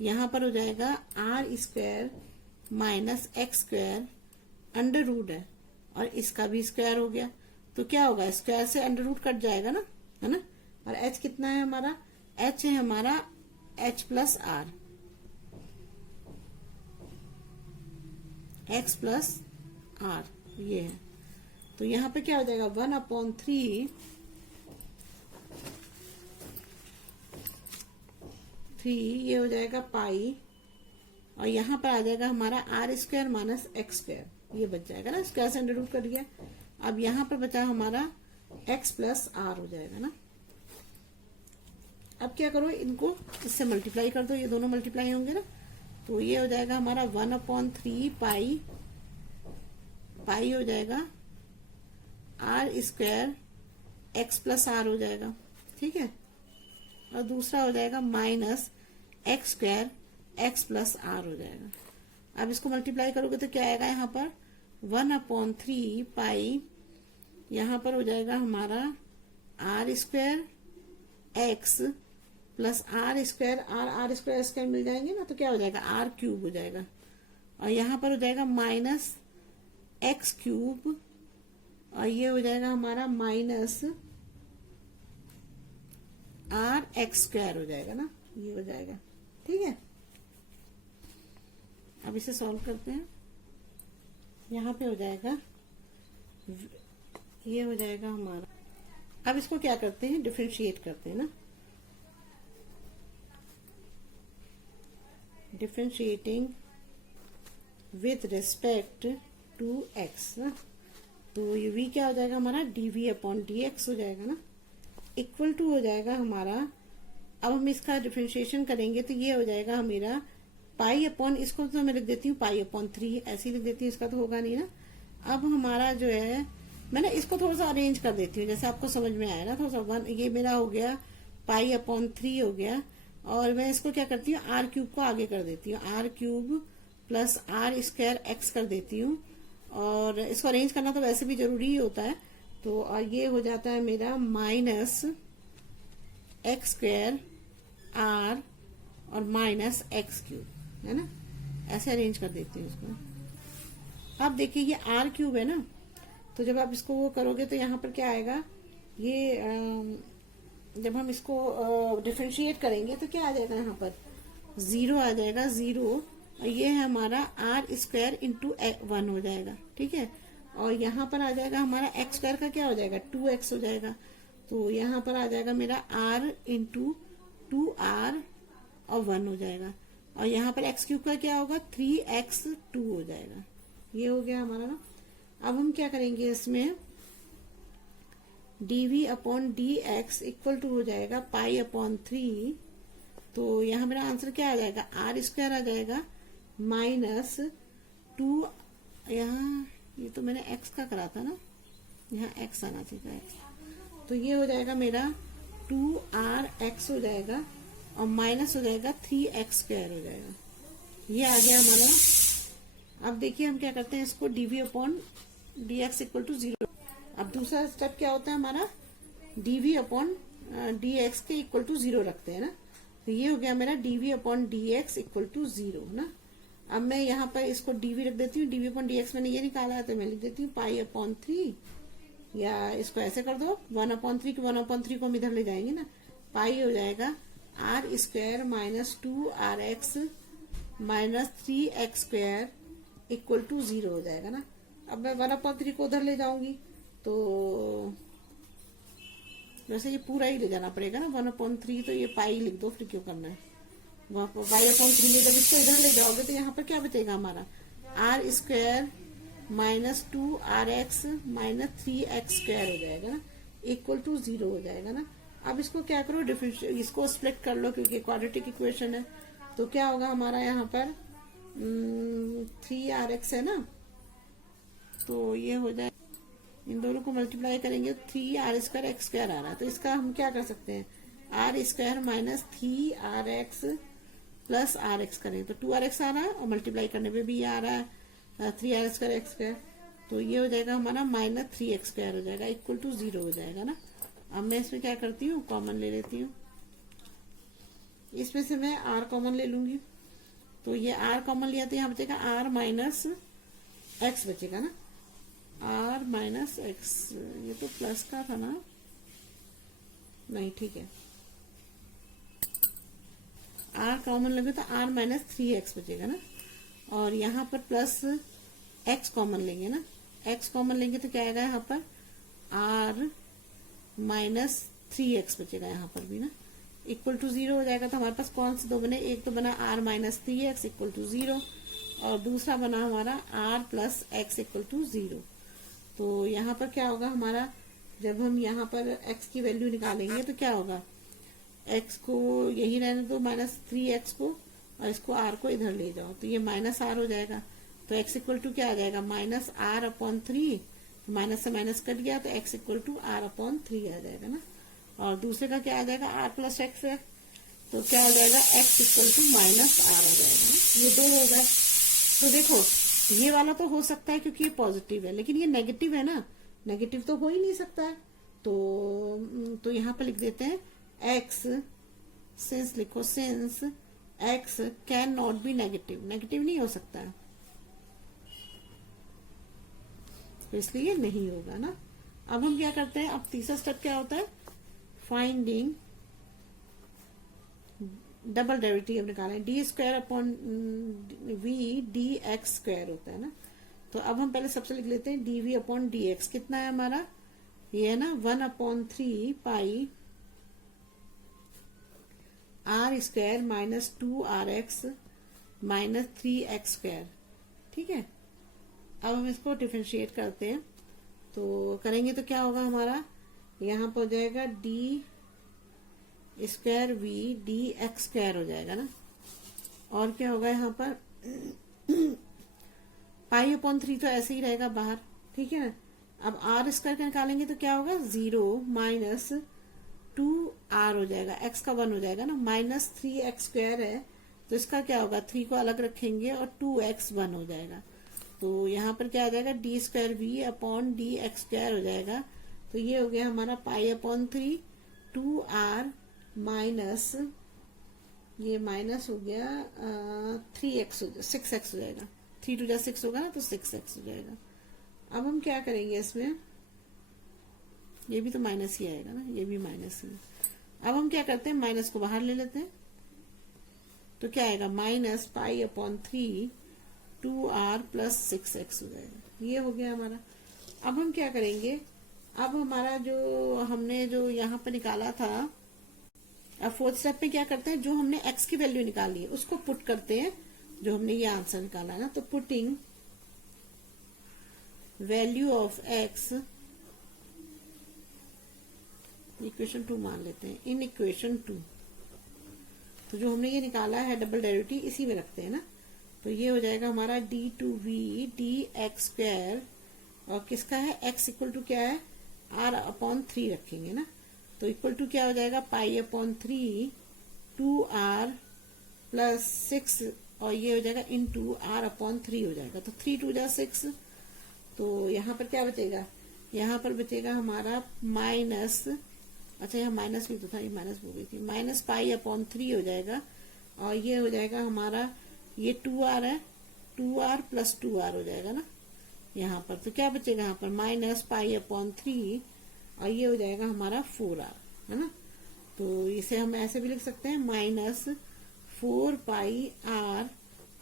यहाँ पर हो जाएगा are square minus X square under root है और इसका भी स्क्वायर हो गया। तो क्या होगा, स्क्वायर से अंडर रूट कट जाएगा ना, है ना। और h कितना है हमारा, h है हमारा h plus R, x plus R ये है। तो यहाँ पे क्या हो जाएगा 1/3 ये हो जाएगा पाई और यहाँ पर आ जाएगा हमारा are square minus X square, ये बच जाएगा ना, स्क्वायर से अंडर रूट कर दिया। अब यहाँ पर बचा हमारा x प्लस आर हो जाएगा ना। अब क्या करो, इनको इससे मल्टीप्लाई कर दो, ये दोनों मल्टीप्लाई होंगे ना। तो ये हो जाएगा हमारा 1/3 पाई हो जाएगा are square x plus R हो जाएगा, ठीक है। और दूसरा हो जाएगा minus X square x plus R हो जाएगा। अब इसको मल्टीप्लाई करोगे तो क्या आएगा यहाँ पर 1/3 पाई, यहाँ पर हो जाएगा हमारा are square x plus r square, r square square मिल जाएंगे ना, तो क्या हो जाएगा आर क्यूब हो जाएगा। और यहाँ पर हो जाएगा माइनस एक्स क्यूब और ये हो जाएगा हमारा माइनस आर एक्स स्क्वायर हो जाएगा ना, ये हो जाएगा, ठीक है। अब इसे सॉल्व करते हैं। यहाँ पे हो जाएगा, ये हो जाएगा हमारा। अब इसको क्या करते हैं, डिफरेंशिएट करते हैं ना, differentiating with respect to X ना। तो ये v क्या हो जाएगा हमारा dv/dx हो जाएगा ना, इक्वल टू हो जाएगा हमारा। अब हम इसका डिफरेंशिएशन करेंगे तो ये हो जाएगा मेरा पाई अपॉन, इसको तो मैं लिख देती हूँ पाई/3, ऐसे ही लिख देती हूँ, इसका तो होगा नहीं ना। अब हमारा जो है, मैंने इसको थोड़ा सा अरेंज कर देती हूँ जैसे आपको समझ में आया ना, थोड़ा सा ये मेरा हो गया पाई/3 हो गया। और मैं इसको क्या करती हूँ, आर क्यूब को आगे कर देती हूँ, r cube plus r square x कर देती हूँ। और इसको अरेंज करना तो वैसे भी जरूरी ही होता है। तो और ये हो जाता है मेरा माइनस एक्स स्क्वायर आर और माइनस एक्स क्यूब, है ना, ऐसे अरेंज कर देती हूँ इसको। अब देखिए ये आर क्यूब है ना, तो जब आप इसको वो करोगे तो यहाँ पर क्या आएगा, ये जब हम इसको डिफरेंशिएट करेंगे तो क्या आ जाएगा, यहाँ पर 0 आ जाएगा, 0। और ये है हमारा आर स्क्वायर इंटू 1 हो जाएगा, ठीक है। और यहाँ पर आ जाएगा हमारा एक्स स्क्वायर का क्या हो जाएगा 2x हो जाएगा। तो यहाँ पर आ जाएगा मेरा r इंटू 2r और 1 हो जाएगा। और यहाँ पर एक्स क्यूब का क्या होगा 3x2 हो जाएगा, ये हो गया हमारा ना। अब हम क्या करेंगे इसमें, dv/dx इक्वल टू हो जाएगा पाई/3। तो यहाँ मेरा आंसर क्या आ जाएगा, आर स्क्वायर आ जाएगा माइनस 2, यहाँ ये तो मैंने x का करा था ना, यहाँ x आना चाहिए x। तो ये हो जाएगा मेरा 2rx हो जाएगा और माइनस हो जाएगा 3x² हो जाएगा। ये आ गया हमारा। अब देखिए हम क्या करते हैं, इसको dv/dx इक्वल टू 0। अब दूसरा स्टेप क्या होता है हमारा, dv/dx के इक्वल टू 0 रखते हैं ना। तो ये हो गया मेरा dv/dx इक्वल टू 0 ना। अब मैं यहाँ पर इसको dv रख देती हूँ, dv/dx मैंने ये निकाला है तो मैं लिख देती हूँ π/3, या इसको ऐसे कर दो 1/3 के 1/3 को हम इधर ले जाएंगे ना। पाई हो जाएगा r² minus 2rx minus 3x² equal to 0 हो जाएगा ना। अब मैं 1/3 को उधर ले जाऊंगी तो वैसे ये पूरा ही ले जाना पड़ेगा ना 1/3, तो ये पाई लिख दो, फिर क्यों करना है π/3 में। जब इसको इधर ले जाओगे तो यहाँ पर क्या बचेगा हमारा, r² minus 2rx minus 3x² हो जाएगा ना, इक्वल टू 0 हो जाएगा ना। अब इसको क्या करो, डिफरेंशिएट, इसको स्प्लिट कर लो क्योंकि क्वाड्रेटिक इक्वेशन है। तो क्या होगा हमारा यहाँ पर 3rx है ना, तो ये हो जाए, इन दोनों को मल्टीप्लाई करेंगे 3r² x² आ रहा है। तो इसका हम क्या कर सकते हैं, r² minus 3rx plus rx करें तो 2rx आ रहा है और मल्टीप्लाई करने पे भी ये आ रहा है 3r² x²। तो ये हो जाएगा हमारा माइनस 3x² हो जाएगा इक्वल टू 0 हो जाएगा ना। अब मैं इसमें क्या करती हूँ, कॉमन ले लेती हूँ, इसमें से मैं r कॉमन ले लूंगी। तो ये r कॉमन लिया तो यहाँ बचेगा r माइनस x बचेगा ना, r माइनस x। ये तो प्लस का था ना, नहीं ठीक है, r कॉमन लेंगे तो r माइनस 3x बचेगा ना, और यहाँ पर प्लस x कॉमन लेंगे ना, x कॉमन लेंगे तो क्या आएगा यहाँ पर r माइनस 3x बचेगा यहाँ पर भी ना, इक्वल टू 0 हो जाएगा। तो हमारे पास कौन से दो बने, एक तो बना r minus 3x equal to 0 और दूसरा बना हमारा r plus x equal to 0। तो यहाँ पर क्या होगा हमारा, जब हम यहाँ पर x की वैल्यू निकालेंगे तो क्या होगा, x को यही रहने दो माइनस 3x को, और इसको r को इधर ले जाओ तो ये माइनस r हो जाएगा। तो x इक्वल टू क्या आ जाएगा, माइनस r/3, तो माइनस से माइनस कट गया तो x इक्वल टू r/3 आ जाएगा ना। और दूसरे का क्या आ जाएगा, r प्लस x है, तो क्या हो जाएगा x equal to minus r आ जाएगा ना। ये दो हो गए। तो देखो ये वाला तो हो सकता है क्योंकि ये पॉजिटिव है, लेकिन ये नेगेटिव है ना, नेगेटिव तो हो ही नहीं सकता है। तो यहाँ पर लिख देते हैं x, सिंस लिखो, since x can not be negative, negative नहीं हो सकता है, तो इसलिए नहीं होगा ना। अब हम क्या करते हैं, अब तीसरा स्टेप क्या होता है, फाइंडिंग डबल डेरिवेटिव निकालें, d²/v dx² होता है ना। तो अब हम पहले सबसे लिख लेते हैं dv/dx, कितना है हमारा, ये है ना 1/3 पाई r² minus 2rx minus 3x²। ठीक है, अब हम इसको डिफरेंशिएट करते हैं, तो करेंगे तो क्या होगा हमारा, यहाँ पर हो जाएगा d² v dx² हो जाएगा ना। और क्या होगा यहाँ पर π/3 तो ऐसे ही रहेगा बाहर, ठीक है ना। अब r² का निकालेंगे तो क्या होगा, 0 माइनस 2r हो जाएगा, x का 1 हो जाएगा ना, माइनस 3x² है तो इसका क्या होगा, 3 को अलग रखेंगे और 2x 1 हो जाएगा। तो यहाँ पर क्या आ जाएगा, d²v dx² हो जाएगा। तो ये हो गया हमारा π/3 2r माइनस, ये माइनस हो गया 3x 6x हो जाएगा, 3 2 6 होगा ना, तो 6x हो जाएगा। अब हम क्या करेंगे इसमें, ये भी तो माइनस ही आएगा ना, ये भी माइनस ही। अब हम क्या करते हैं, माइनस को बाहर ले लेते हैं, तो क्या आएगा, माइनस π/3 2r प्लस 6x हो जाएगा। ये हो गया हमारा। अब हम क्या करेंगे, अब हमारा जो हमने जो यहाँ पर निकाला था, अब फोर्थ स्टेप में क्या करते हैं, जो हमने x की वैल्यू निकाली है उसको पुट करते हैं, जो हमने ये आंसर निकाला है ना। तो putting value of x, equation 2 मान लेते हैं, इन इक्वेशन 2, तो जो हमने ये निकाला है डबल डेरिवेटिव इसी में रखते हैं ना। तो ये हो जाएगा हमारा d2v dx² और किसका है, x इक्वल टू क्या है, r/3 रखेंगे ना। तो इक्वल टू क्या हो जाएगा, पाई अपॉन 3 2r प्लस 6 और ये हो जाएगा इन 2r अपॉन 3 हो जाएगा। तो 3 2 जा 6, तो यहाँ पर क्या बचेगा, यहाँ पर बचेगा हमारा माइनस, अच्छा यहाँ माइनस भी तो था, ये माइनस हो गई थी, माइनस पाई अपॉन 3 हो जाएगा और ये हो जाएगा हमारा, ये 2r है, 2r प्लस 2r हो जाएगा ना यहाँ पर। तो क्या बचेगा यहाँ पर, माइनस पाई अपॉन 3 और ये हो जाएगा हमारा 4r, है ना। तो इसे हम ऐसे भी लिख सकते हैं, माइनस 4 पाई r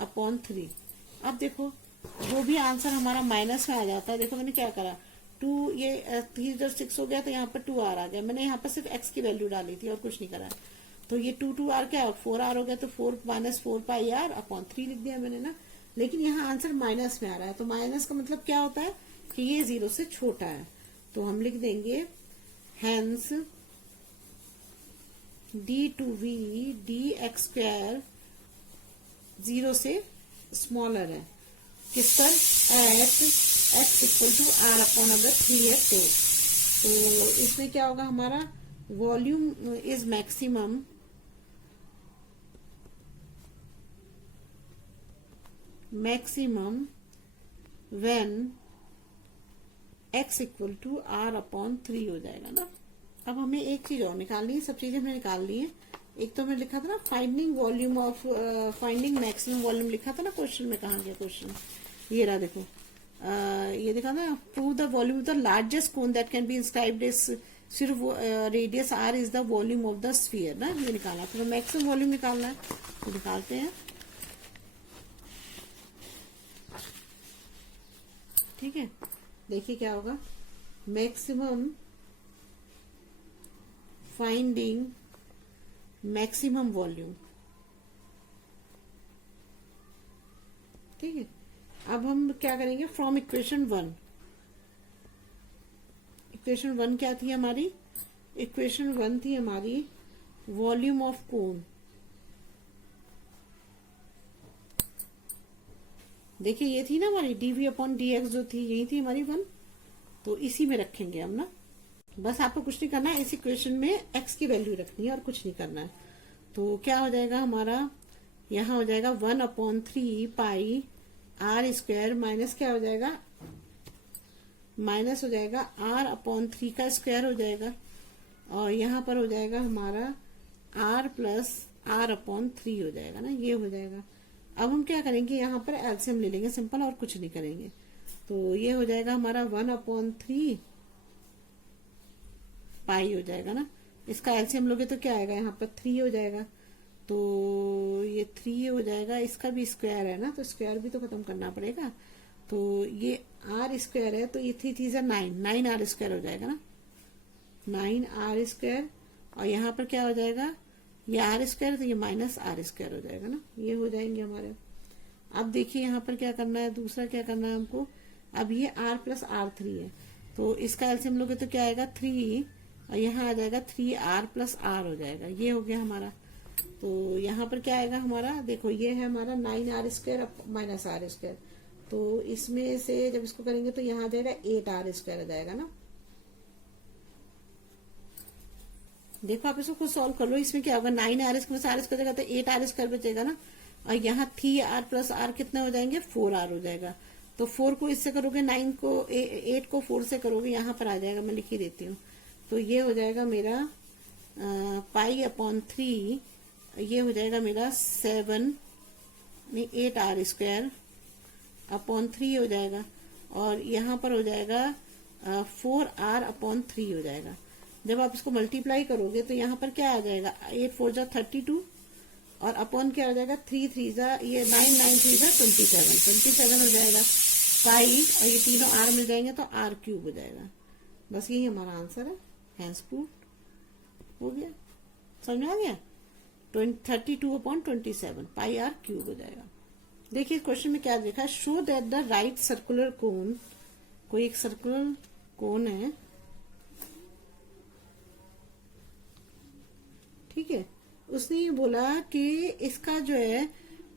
अपॉन 3। अब देखो जो भी आंसर हमारा माइनस में आ जाता है, देखो मैंने क्या करा, 2 ये 3 जब 6 हो गया तो यहाँ पर 2r आ गया, मैंने यहाँ पर सिर्फ x की वैल्यू डाली थी और कुछ नहीं करा। तो ये 2r क्या 4r हो गया, तो 4 माइनस 4 पाई r अपॉन 3 लिख दिया मैंने ना। लेकिन यहाँ आंसर माइनस में आ रहा है, तो माइनस का मतलब क्या होता है कि ये 0 से छोटा है, तो हम लिख देंगे हेंस d2v dx स्क्वायर 0 से स्मॉलर है, किस पर, at x equal to r upon अगर 3 है तो इसमें क्या होगा हमारा, volume is maximum when x equal to r upon 3 हो जाएगा ना। अब हमें एक चीज और निकालनी है, सब चीजें हमने निकाल ली है। एक तो मैंने लिखा था ना finding volume of, finding maximum volume लिखा था ना क्वेश्चन में, कहाँ गया क्वेश्चन, ये रहा देखो, ये देखा ना, prove the volume of the largest cone that can be inscribed is, सिर्फ radius r is the volume of the sphere ना, ये निकाला। तो मैक्सिमम वॉल्यूम निकालना है, तो निकालते हैं, ठीक है। देखिए क्या होगा, मैक्सिमम फाइंडिंग मैक्सिमम वॉल्यूम, ठीक है। अब हम क्या करेंगे, फ्रॉम इक्वेशन 1, इक्वेशन 1 क्या थी हमारी, इक्वेशन 1 थी हमारी वॉल्यूम ऑफ कोन। देखिए ये थी ना हमारी dv अपॉन dx जो थी, यही थी हमारी 1, तो इसी में रखेंगे हम ना। बस आपको कुछ नहीं करना है, इस इक्वेशन में x की वैल्यू रखनी है और कुछ नहीं करना है। तो क्या हो जाएगा हमारा, यहाँ हो जाएगा 1 अपॉन 3 पाई r स्क्वायर माइनस क्या हो जाएगा, माइनस हो जाएगा r अपॉन 3 का स्क्वायर हो जाएगा और यहाँ पर हो जाएगा हमारा r प्लस r अपॉन 3 हो जाएगा ना, ये हो जाएगा। अब हम क्या करेंगे, यहाँ पर एलसीएम ले लेंगे सिंपल, और कुछ नहीं करेंगे। तो ये हो जाएगा हमारा 1 अपॉन 3 पाई हो जाएगा ना, इसका एलसीएम लोगे तो क्या आएगा, यहाँ पर 3 हो जाएगा, तो ये 3 हो जाएगा, इसका भी स्क्वायर है ना, तो स्क्वायर भी तो खत्म करना पड़ेगा। तो ये r स्क्वायर है, तो ये 3 3 जा 9 r स्क्वायर हो जाएगा ना, 9 r स्क्वायर, और यहाँ पर क्या हो जाएगा, ये आर स्क्वायर, तो ये माइनस आर स्क्वायर हो जाएगा ना, ये हो जाएंगे हमारे। अब देखिए यहाँ पर क्या करना है, दूसरा क्या करना है हमको, अब ये r प्लस r3 है, तो इसका एलसीएम लोगे तो क्या आएगा 3, और यहाँ आ जाएगा 3r प्लस r हो जाएगा, ये हो गया हमारा। तो यहाँ पर क्या आएगा हमारा, देखो ये है हमारा 9r square minus r square, तो इसमें से जब इसको करेंगे तो यहाँ आ जाएगा 8r स्क्वायर हो जाएगा ना। देखो आप इसको खुद सॉल्व कर लो, इसमें क्या होगा, 9r प्लस r स्क्वायर जाएगा तो 8r स्क्वायर बचेगा ना, और यहाँ 3r प्लस r कितना हो जाएंगे, 4r हो जाएगा। तो 4 को इससे करोगे, 9 को 8 को 4 से करोगे, यहाँ पर आ जाएगा, मैं लिख ही देती हूँ। तो ये हो जाएगा मेरा पाई अपॉन 3, ये हो जाएगा मेरा 8r स्क्वायर अपॉन 3 हो जाएगा, और यहाँ पर हो जाएगा 4r अपॉन 3 हो जाएगा। जब आप इसको मल्टीप्लाई करोगे तो यहाँ पर क्या आ जाएगा, 8 4 जा 32, और अपॉन क्या हो जाएगा, 3 3 जा ये 9 9 3 जा 27 हो जाएगा पाई, और ये तीनों r मिल जाएंगे तो r क्यूब हो जाएगा। बस यही हमारा आंसर है, हैंस प्रूव्ड हो गया, समझ में आ गया। 32 अपॉन 27 पाई r क्यूब हो जाएगा। देखिए क्वेश्चन में क्या देखा, show that the right circular cone, कोई एक सर्कुलर कोन है, ठीक है, उसने ये बोला कि इसका जो है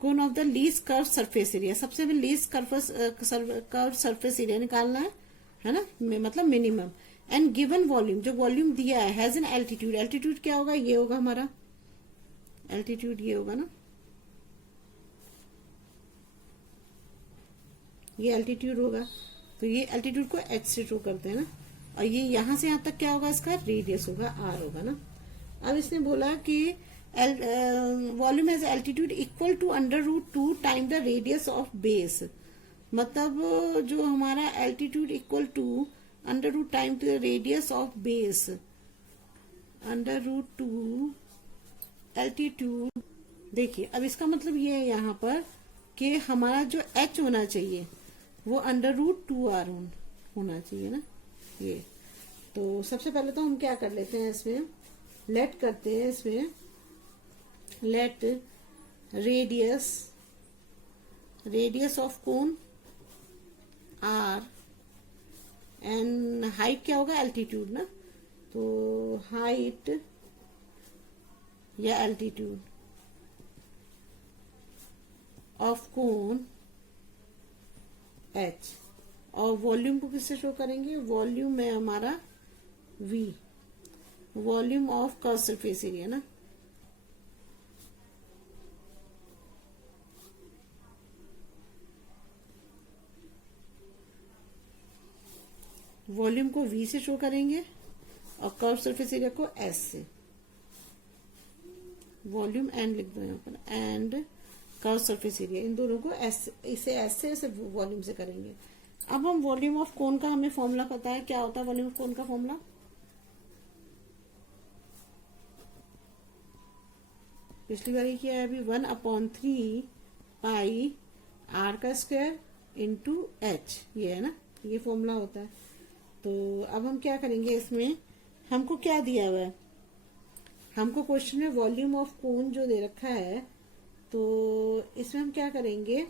cone of the least curve surface area, सबसे पहले लीस्ट कर्व सरफेस एरिया निकालना है ना, मतलब मिनिमम एंड गिवन वॉल्यूम, जो वॉल्यूम दिया है, हैज एन एल्टीट्यूड, एल्टीट्यूड क्या होगा, ये होगा हमारा एल्टीट्यूड, ये होगा ना, ये एल्टीट्यूड होगा। तो ये एल्टीट्यूड को एच से शो करते हैं ना, और ये यहां से यहां तक क्या होगा, इसका रेडियस होगा, आर होगा ना। अब इसने बोला कि volume has altitude equal to √2 time the radius of base, मतलब जो हमारा altitude equal to √2 time the radius of base, √2 altitude. देखिए अब इसका मतलब ये है यहाँ पर कि हमारा जो h होना चाहिए वो √2r होना चाहिए ना, ये। तो सबसे पहले तो हम क्या कर लेते हैं, इसमें लेट करते हैं, इसमें let radius of cone r and height क्या होगा, एल्टीट्यूड ना, तो हाइट या एल्टीट्यूड ऑफ कोन h, और वॉल्यूम को किससे शो करेंगे, वॉल्यूम है हमारा v, volume of curve surface area ना, वॉल्यूम को v से शो करेंगे और कर्व सरफेस एरिया को s से, वॉल्यूम एंड लिख दो यहाँ पर, एंड कर्व सरफेस एरिया, इन दोनों को s, इसे s से इसे वॉल्यूम से करेंगे। अब हम वॉल्यूम ऑफ कोन का, हमें फॉर्मूला पता है, क्या होता है वॉल्यूम ऑफ कोन का फॉर्मूला, पिछली बार किया है अभी, 1/3 पाई r का स्क्वायर इंटू h, ये है ना, ये फॉर्मूला होता है। तो अब हम क्या करेंगे, इसमें हमको क्या दिया हुआ है, हमको क्वेश्चन में वॉल्यूम ऑफ कोन जो दे रखा है, तो इसमें हम क्या करेंगे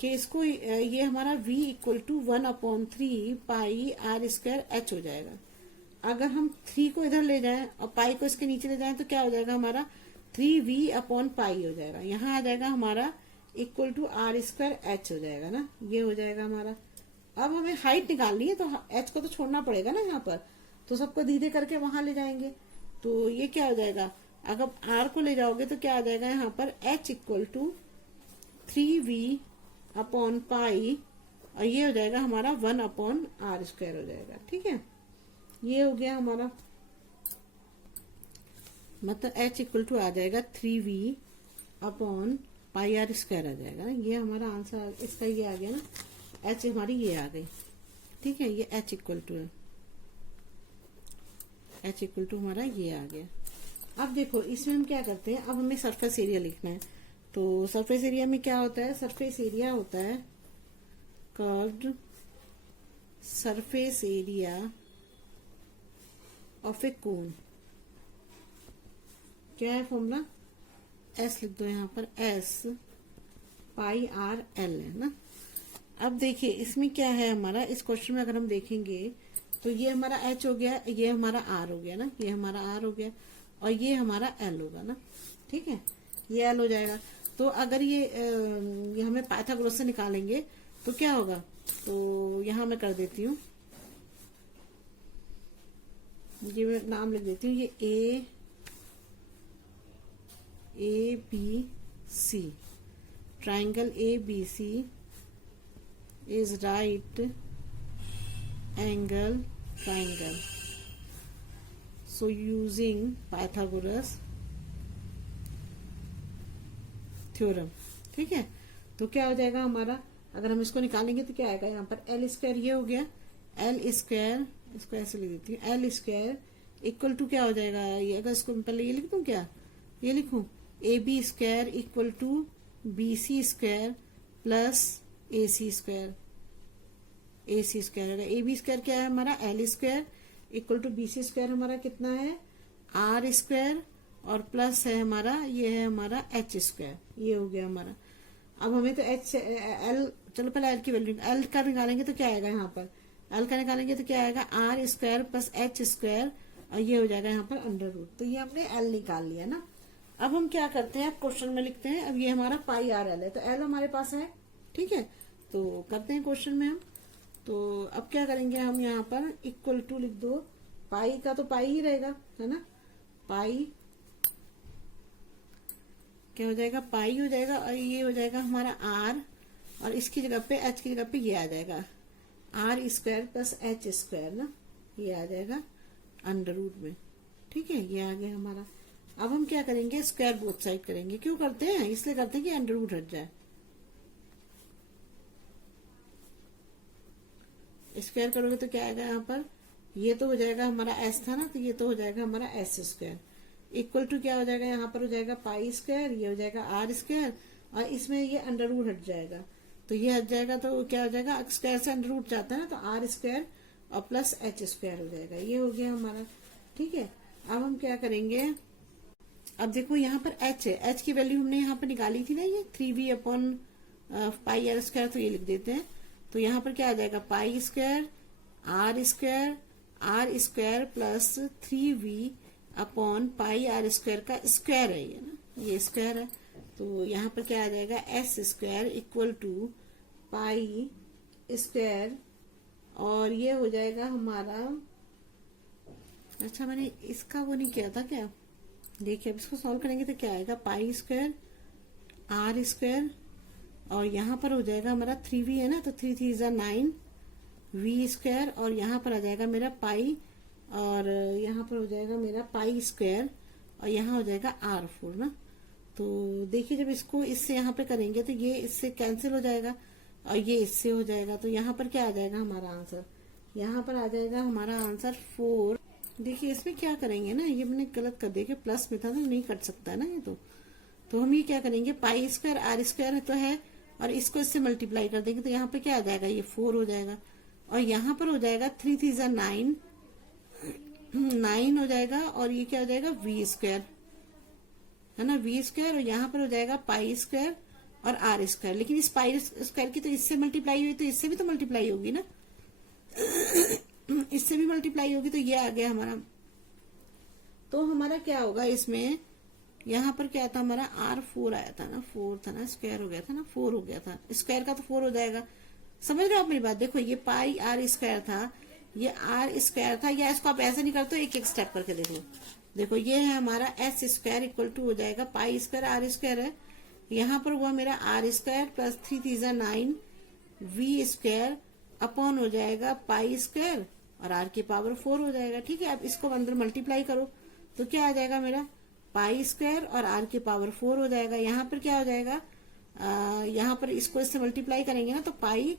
कि इसको, ये हमारा v equal to 1/3 pi r square h हो जाएगा। अगर हम 3 को इधर ले जाएं और पाई को इसके नीचे ले जाएं तो क्या हो जाएगा, हमारा 3v/पाई हो जाएगा, यहाँ आ जाएगा हमारा equal to r square h हो जाएगा ना, ये हो जाएगा हमारा। अब हमें हाइट निकालनी है तो h को तो छोड़ना पड़ेगा ना यहाँ पर, तो सबको धीरे करके वहां ले जाएंगे, तो ये क्या हो जाएगा, अगर r को ले जाओगे तो क्या आ जाएगा यहाँ पर, h इक्वल टू 3v/पाई, और ये हो जाएगा हमारा 1/r स्क्वायर हो जाएगा, ठीक है। ये हो गया हमारा, मतलब h इक्वल टू आ जाएगा 3v/पाई r स्क्वायर आ जाएगा ना, ये हमारा आंसर, इसका ये आ गया ना, h हमारी ये आ गई, ठीक है, ये h इक्वल टू है, h इक्वल टू हमारा ये आ गया। अब देखो इसमें हम क्या करते हैं, अब हमें सरफेस एरिया लिखना है, तो सरफेस एरिया में क्या होता है, सरफेस एरिया होता है कर्व्ड सरफेस एरिया ऑफ ए कोन, क्या है फॉर्मूला, s लिख दो यहाँ पर, s पाई r l है ना। अब देखिए इसमें क्या है हमारा, इस क्वेश्चन में अगर हम देखेंगे तो ये हमारा h हो गया, ये हमारा r हो गया ना, ये हमारा r हो गया, और ये हमारा l होगा ना, ठीक है, ये l हो जाएगा। तो अगर ये हमें पाइथागोरस से निकालेंगे तो क्या होगा, तो यहाँ मैं कर देती हूँ, ये मैं नाम लिख देती हूँ, ये A B C, triangle A B C is right angle triangle, so using Pythagoras theorem, ठीक है। तो क्या हो जाएगा हमारा, अगर हम इसको निकालेंगे तो क्या आएगा यहाँ पर, एल स्क्वायर, ये हो गया एल स्क्वायर, इसको ऐसे लिख देती हूँ, एल स्क्वायर इक्वल टू क्या हो जाएगा, ये अगर इसको पहले ये लिख दूं, क्या ये लिखूं, A B square equal to B C square plus A C square, A C square, अगर ए बी स्क्वायर क्या है हमारा, L square equal to B C square हमारा कितना है, आर स्क्वायर, और प्लस है हमारा, ये है हमारा एच स्क्वायर, ये हो गया हमारा। अब हमें तो एच एल, चलो पहले एल की वैल्यू, एल का निकालेंगे तो क्या आएगा यहाँ पर, एल का निकालेंगे तो क्या आएगा, r square plus h square, और ये हो जाएगा यहाँ पर √, तो ये हमने एल निकाल लिया ना। अब हम क्या करते हैं, क्वेश्चन में लिखते हैं, अब ये हमारा पाई आर एल है, तो एल हमारे पास है, ठीक है, तो करते हैं क्वेश्चन में हम, तो अब क्या करेंगे हम यहाँ पर इक्वल टू लिख दो, पाई का तो पाई ही रहेगा, है ना, पाई क्या हो जाएगा, पाई हो जाएगा, और ये हो जाएगा हमारा आर, और इसकी जगह पे एच की जगह पे ये आ जाएगा are square plus h square ना, ये आ जाएगा अंडर रूट में। ठीक है, ये आ गया हमारा। अब हम क्या करेंगे, स्क्वायर बोथ साइड करेंगे। क्यों करते हैं, इसलिए करते हैं कि अंडर रूट हट जाए। स्क्वायर करोगे तो क्या आएगा यहाँ पर, ये तो हो जाएगा हमारा एस था ना, तो ये तो हो जाएगा हमारा एस स्क्वायर इक्वल टू क्या हो जाएगा, यहाँ पर हो जाएगा पाई स्क्वायर, ये हो जाएगा आर स्क्वायर, और इसमें ये अंडर रूट हट जाएगा, तो ये हट जाएगा, तो क्या हो जाएगा, स्क्वायर से अंडर रूट जाता है ना, तो आर स्क्वायर और प्लस एच स्क्वायर हो जाएगा। ये हो गया हमारा। ठीक है, अब हम क्या करेंगे, अब देखो यहाँ पर एच है, एच की वैल्यू हमने यहाँ पर निकाली थी ना, ये 3v upon pi are square, तो ये लिख देते हैं। तो यहाँ पर क्या आ जाएगा, pi square r square plus 3v upon pi are square का स्क्वायर है ये ना, ये स्क्वायर है, तो यहाँ पर क्या आ जाएगा, s square equal to pi square, और ये हो जाएगा हमारा, अच्छा मैंने इसका वो नहीं किया था क्या, देखिए अब इसको सॉल्व करेंगे तो क्या आएगा, पाई स्क्वायर आर स्क्वायर, और यहाँ पर हो जाएगा हमारा 3v है ना, तो 3 3 जा 9 v स्क्वायर, और यहाँ पर आ जाएगा मेरा पाई, और यहाँ पर हो जाएगा मेरा पाई स्क्वायर, और यहाँ हो जाएगा r4 ना। तो देखिए जब इसको इससे यहाँ पे करेंगे तो ये इससे कैंसिल हो जाएगा, और ये इससे हो जाएगा, तो यहाँ पर क्या आ जाएगा हमारा आंसर, यहाँ पर आ जाएगा हमारा आंसर 4। देखिए इसमें क्या करेंगे ना, ये मैंने गलत कर दिया कि प्लस में था तो नहीं कट सकता है ना ये, तो हम ये क्या करेंगे, पाई स्क्वायर आर स्क्वायर तो है, और इसको इससे मल्टीप्लाई कर देंगे, तो यहाँ पे क्या आ जाएगा, ये 4 हो जाएगा, और यहाँ पर हो जाएगा 3 3 जा 9 हो जाएगा, और ये क्या हो जाएगा, वी स्क्वायर है ना, वी स्क्वायर, और यहाँ पर हो जाएगा पाई स्क्वायर और आर स्क्वायर, लेकिन इस पाई स्क्वायर की तो इससे मल्टीप्लाई हुई, तो इससे भी तो मल्टीप्लाई होगी ना, इससे भी मल्टीप्लाई होगी, तो ये आ गया हमारा। तो हमारा क्या होगा इसमें, यहाँ पर क्या था हमारा R4 आया था ना, 4 था ना, स्क्वायर हो गया था ना, 4 हो गया था, स्क्वायर का तो 4 हो जाएगा। समझ रहे हो आप मेरी बात, देखो ये पाई आर स्क्वायर था, ये आर स्क्वायर था, या इसको आप ऐसा नहीं करते, एक एक स्टेप करके देखो, देखो ये है हमारा एस स्क्वायर इक्वल टू हो जाएगा पाई स्क्वायर आर स्क्वायर है, यहाँ पर हुआ मेरा आर स्क्वायर प्लस 3 3 जा 9 वी स्क्वायर अपॉन हो जाएगा पाई स्क्वायर, और आर की पावर 4 हो जाएगा। ठीक है, अब इसको अंदर मल्टीप्लाई करो तो क्या आ जाएगा मेरा, पाई स्क्वायर और आर की पावर 4 हो जाएगा। यहाँ पर क्या हो जाएगा, यहाँ पर इसको इससे मल्टीप्लाई करेंगे ना, तो पाई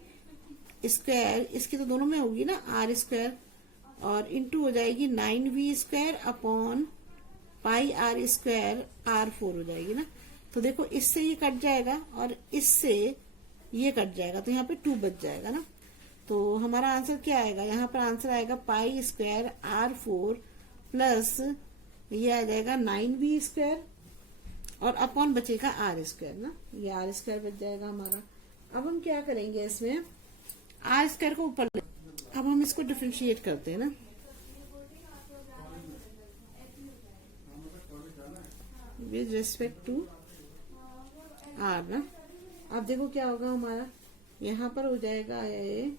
स्क्वायर इसकी तो दोनों में होगी ना, आर स्क्वायर, और इंटू हो जाएगी 9v square upon pi are square R4 हो जाएगी ना। तो देखो इससे ये कट जाएगा और इससे ये कट जाएगा, तो यहाँ पे 2 बच जाएगा ना। तो हमारा आंसर क्या आएगा, यहाँ पर आंसर आएगा पाई स्क्वायर R4 प्लस ये आ जाएगा 9v स्क्वायर, और अपॉन बचेगा आर स्क्वायर ना, ये आर स्क्वायर बच जाएगा हमारा। अब हम क्या करेंगे, इसमें आर स्क्वायर को ऊपर ले, अब हम इसको डिफरेंशिएट करते हैं ना, विद रिस्पेक्ट टू आर ना। अब देखो क्या होगा हमारा, यहाँ पर हो जाएगा ये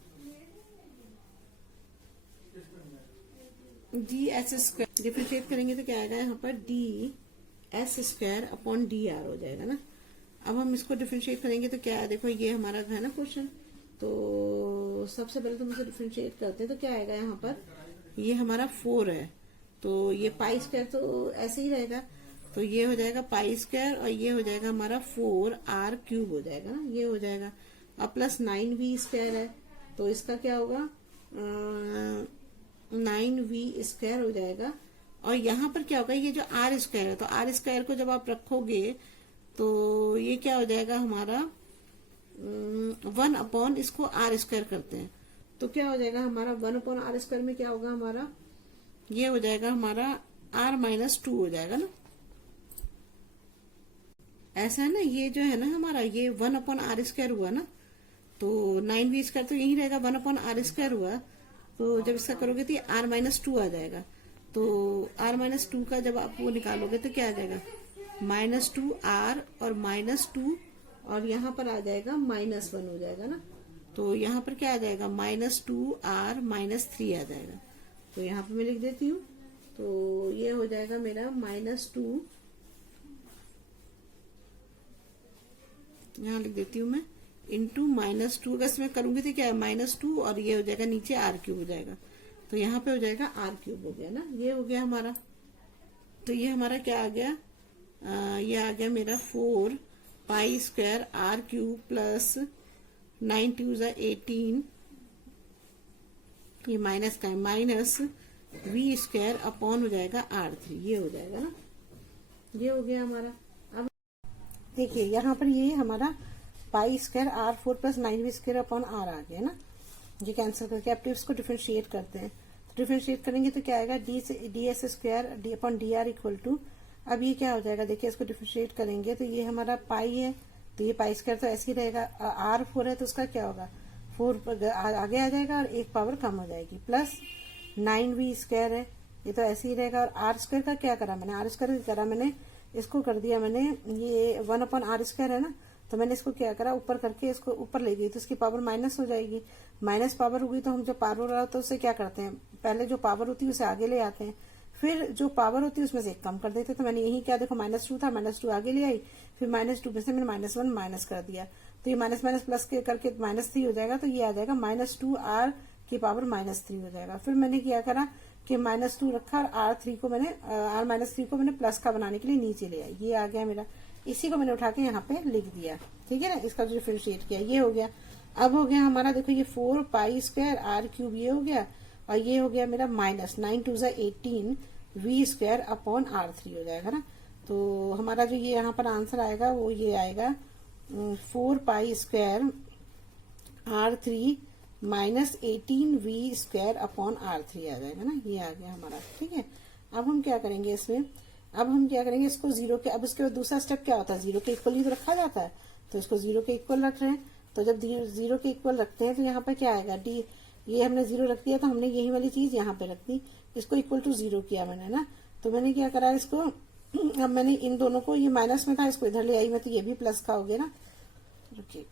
डी एस स्क्वायर, डिफरेंशिएट करेंगे तो क्या आएगा, यहाँ पर D S square upon D R हो जाएगा ना। अब हम इसको डिफरेंशिएट करेंगे तो क्या है, देखो ये हमारा है ना क्वेश्चन, तो सबसे पहले तो हम इसे डिफरेंशिएट करते हैं, तो क्या आएगा यहाँ पर, ये हमारा 4 है, तो ये पाई स्क्वायर तो ऐसे ही रहेगा, तो ये हो जाएगा पाई स्क्वायर, और ये हो जाएगा हमारा 4r³ हो जाएगा ना, ये हो जाएगा, अब प्लस 9v स्क्वायर है, तो इसका क्या होगा 9v स्क्वायर हो जाएगा। और यहाँ पर क्या होगा, ये जो आर स्क्वायर है, तो आर स्क्वायर को जब आप रखोगे तो ये क्या हो जाएगा हमारा 1 अपॉन इसको आर स्क्वायर करते हैं, तो क्या हो जाएगा हमारा 1 अपॉन आर स्क्वायर में क्या होगा हमारा, ये हो जाएगा हमारा r-2 हो जाएगा ना, ऐसा है ना। ये जो है ना हमारा, ये 1 अपॉन आर स्क्वायर हुआ ना, तो 9v स्क्वायर तो यही रहेगा, 1 अपॉन आर स्क्वायर हुआ, तो जब इसका करोगे तो ये r-2 आ जाएगा, तो r-2 का जब आप वो निकालोगे तो क्या आ जाएगा, -2r और -2, और यहाँ पर आ जाएगा -1 हो जाएगा ना। तो यहाँ पर क्या आ जाएगा, -2r-3 आ जाएगा। तो यहाँ पर मैं लिख देती हूँ, तो ये हो जाएगा मेरा -2, यहाँ लिख देती हूँ मैं, इंटू -2। अगर इसमें करूंगी तो क्या है, -2 और ये हो जाएगा नीचे r³ हो जाएगा। तो यहाँ पे हो जाएगा r³ हो गया ना, ये हो गया हमारा। तो ये हमारा क्या आ गया, ये आ गया मेरा 4π² r³ प्लस 9 2 18, ये माइनस का है, माइनस v² अपॉन हो जाएगा r3, ये हो जाएगा ना, ये हो गया हमारा। अब देखिए यहाँ पर ये हमारा π² r4 plus 9v² upon r आ गया ना, ये कैंसिल करके अब इसको डिफरेंशिएट करते हैं। तो डिफरेंशिएट करेंगे तो क्या आएगा, ds² d upon dr equal to, अब ये क्या हो जाएगा, देखिए इसको डिफरेंशिएट करेंगे तो ये हमारा पाई है, तो ये π² तो ऐसे ही रहेगा, r4 है तो उसका क्या होगा, 4 आगे आ जाएगा और एक पावर कम हो जाएगी, प्लस 9v² है, ये तो ऐसे ही रहेगा। और r² का क्या करा मैंने, r² करा मैंने, इसको कर दिया मैंने, ये 1/r² है ना, तो मैंने इसको क्या करा, ऊपर करके इसको ऊपर ले गई तो इसकी पावर माइनस हो जाएगी। माइनस पावर होगी तो हम जब पावर हो तो उससे क्या करते हैं, पहले जो पावर होती है उसे आगे ले आते हैं, फिर जो पावर होती है उसमें से एक कम कर देते हैं। तो मैंने यही क्या, देखो -2 था, -2 आगे ले आई, फिर -2 में से मैंने -1 माइनस कर दिया, तो ये माइनस माइनस प्लस करके -3 हो जाएगा। तो ये आ जाएगा -2r की पावर -3 हो जाएगा। फिर मैंने क्या करा कि -2 रखा और r3 को मैंने r-3 को मैंने प्लस का बनाने के लिए नीचे ले आई, ये आ गया मेरा, इसी को मैंने उठा के यहाँ पे लिख दिया, ठीक है ना, इसका जो डिफरेंशिएट किया ये हो गया। अब हो गया हमारा, देखो ये 4π² r³ ये हो गया, और ये हो गया मेरा -9 2 18 v² अपॉन r3 हो जाएगा ना। तो हमारा जो ये यहाँ पर आंसर आएगा वो ये आएगा 4π² r3 -18 v² अपॉन r3 आ जाएगा ना, ये आ गया हमारा, ठीक है। अब हम क्या करेंगे इसमें, अब हम क्या करेंगे इसको 0 के, अब इसके बाद दूसरा स्टेप क्या होता है, 0 के इक्वल ही तो रखा जाता है, तो इसको 0 के इक्वल रख रहे हैं। तो जब 0 के इक्वल रखते हैं तो यहाँ पर क्या आएगा, डी, ये हमने 0 रख दिया तो हमने यही वाली चीज यहाँ पे रख दी, इसको इक्वल टू 0 किया मैंने ना। तो मैंने क्या करा इसको, अब मैंने इन दोनों को, ये माइनस में था इसको इधर ले आई मैं, तो ये भी प्लस का हो गया ना, रुकिए,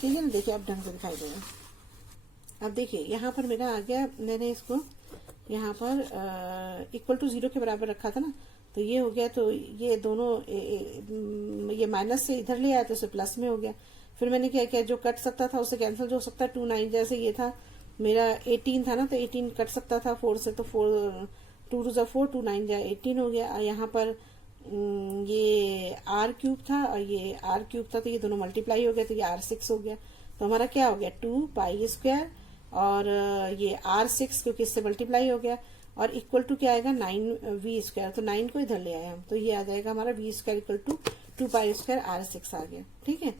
ठीक है ना, देखिए अब ढंग से दिखाई देगा। अब देखिए यहाँ पर मेरा आ गया, मैंने इसको यहाँ पर इक्वल टू 0 के बराबर रखा था ना, तो ये हो गया। तो ये दोनों ये माइनस से इधर ले आया तो उसे प्लस में हो गया। फिर मैंने क्या किया, जो कट सकता था उससे कैंसिल जो हो सकता है, 2 9, जैसे ये था मेरा 18 था ना, तो 18 कट सकता था 4 से, तो 4 2 2 4 2 9 जा 18 हो गया। और यहाँ पर ये r³ था और ये r³ था, तो ये दोनों मल्टीप्लाई हो गया, तो ये r6 हो गया। तो हमारा क्या हो गया, 2π² और ये r6 क्योंकि इससे मल्टीप्लाई हो गया, और इक्वल टू क्या आएगा 9v², तो 9 को इधर ले आए हम, तो ये आ जाएगा हमारा v² इक्वल टू 2π² r6 आ गया, ठीक है,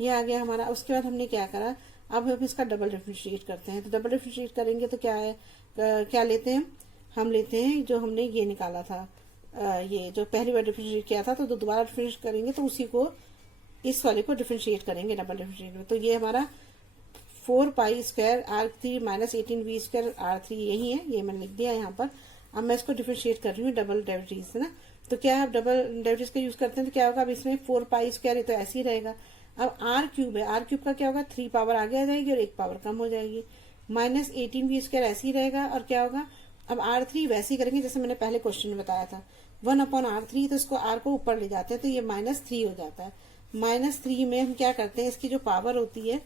ये आ गया हमारा। उसके बाद हमने क्या करा, अब हम इसका डबल डिफरेंशिएट करते हैं। तो डबल डिफरेंशिएट करेंगे तो क्या है, क्या लेते हैं हम, लेते हैं जो हमने ये निकाला था, ये जो पहली बार डिफरेंशिएट किया था, तो दोबारा डिफरेंशिएट करेंगे तो उसी को, इस वाले को डिफरेंशिएट करेंगे डबल डिफरेंशिएट में। तो ये हमारा 4π² r3 -18 v² r3 यही है, ये मैंने लिख दिया यहाँ पर। अब मैं इसको डिफरेंशिएट कर रही हूँ डबल डेरिवेटिव से ना। तो क्या है, डबल डेरिवेटिव का यूज करते हैं तो क्या होगा, अब इसमें 4π² तो ऐसे ही रहेगा। अब r³ है, r³ का क्या होगा, 3 पावर आगे आ जाएगी और 1 पावर कम हो जाएगी, -18 v² ऐसे ही रहेगा। और क्या होगा, अब r3 वैसे ही करेंगे जैसे मैंने पहले क्वेश्चन में बताया था, 1/r3, तो इसको r को ऊपर ले जाते हैं तो ये -3 हो जाता है। -3 में हम क्या करते हैं, इसकी जो पावर होती है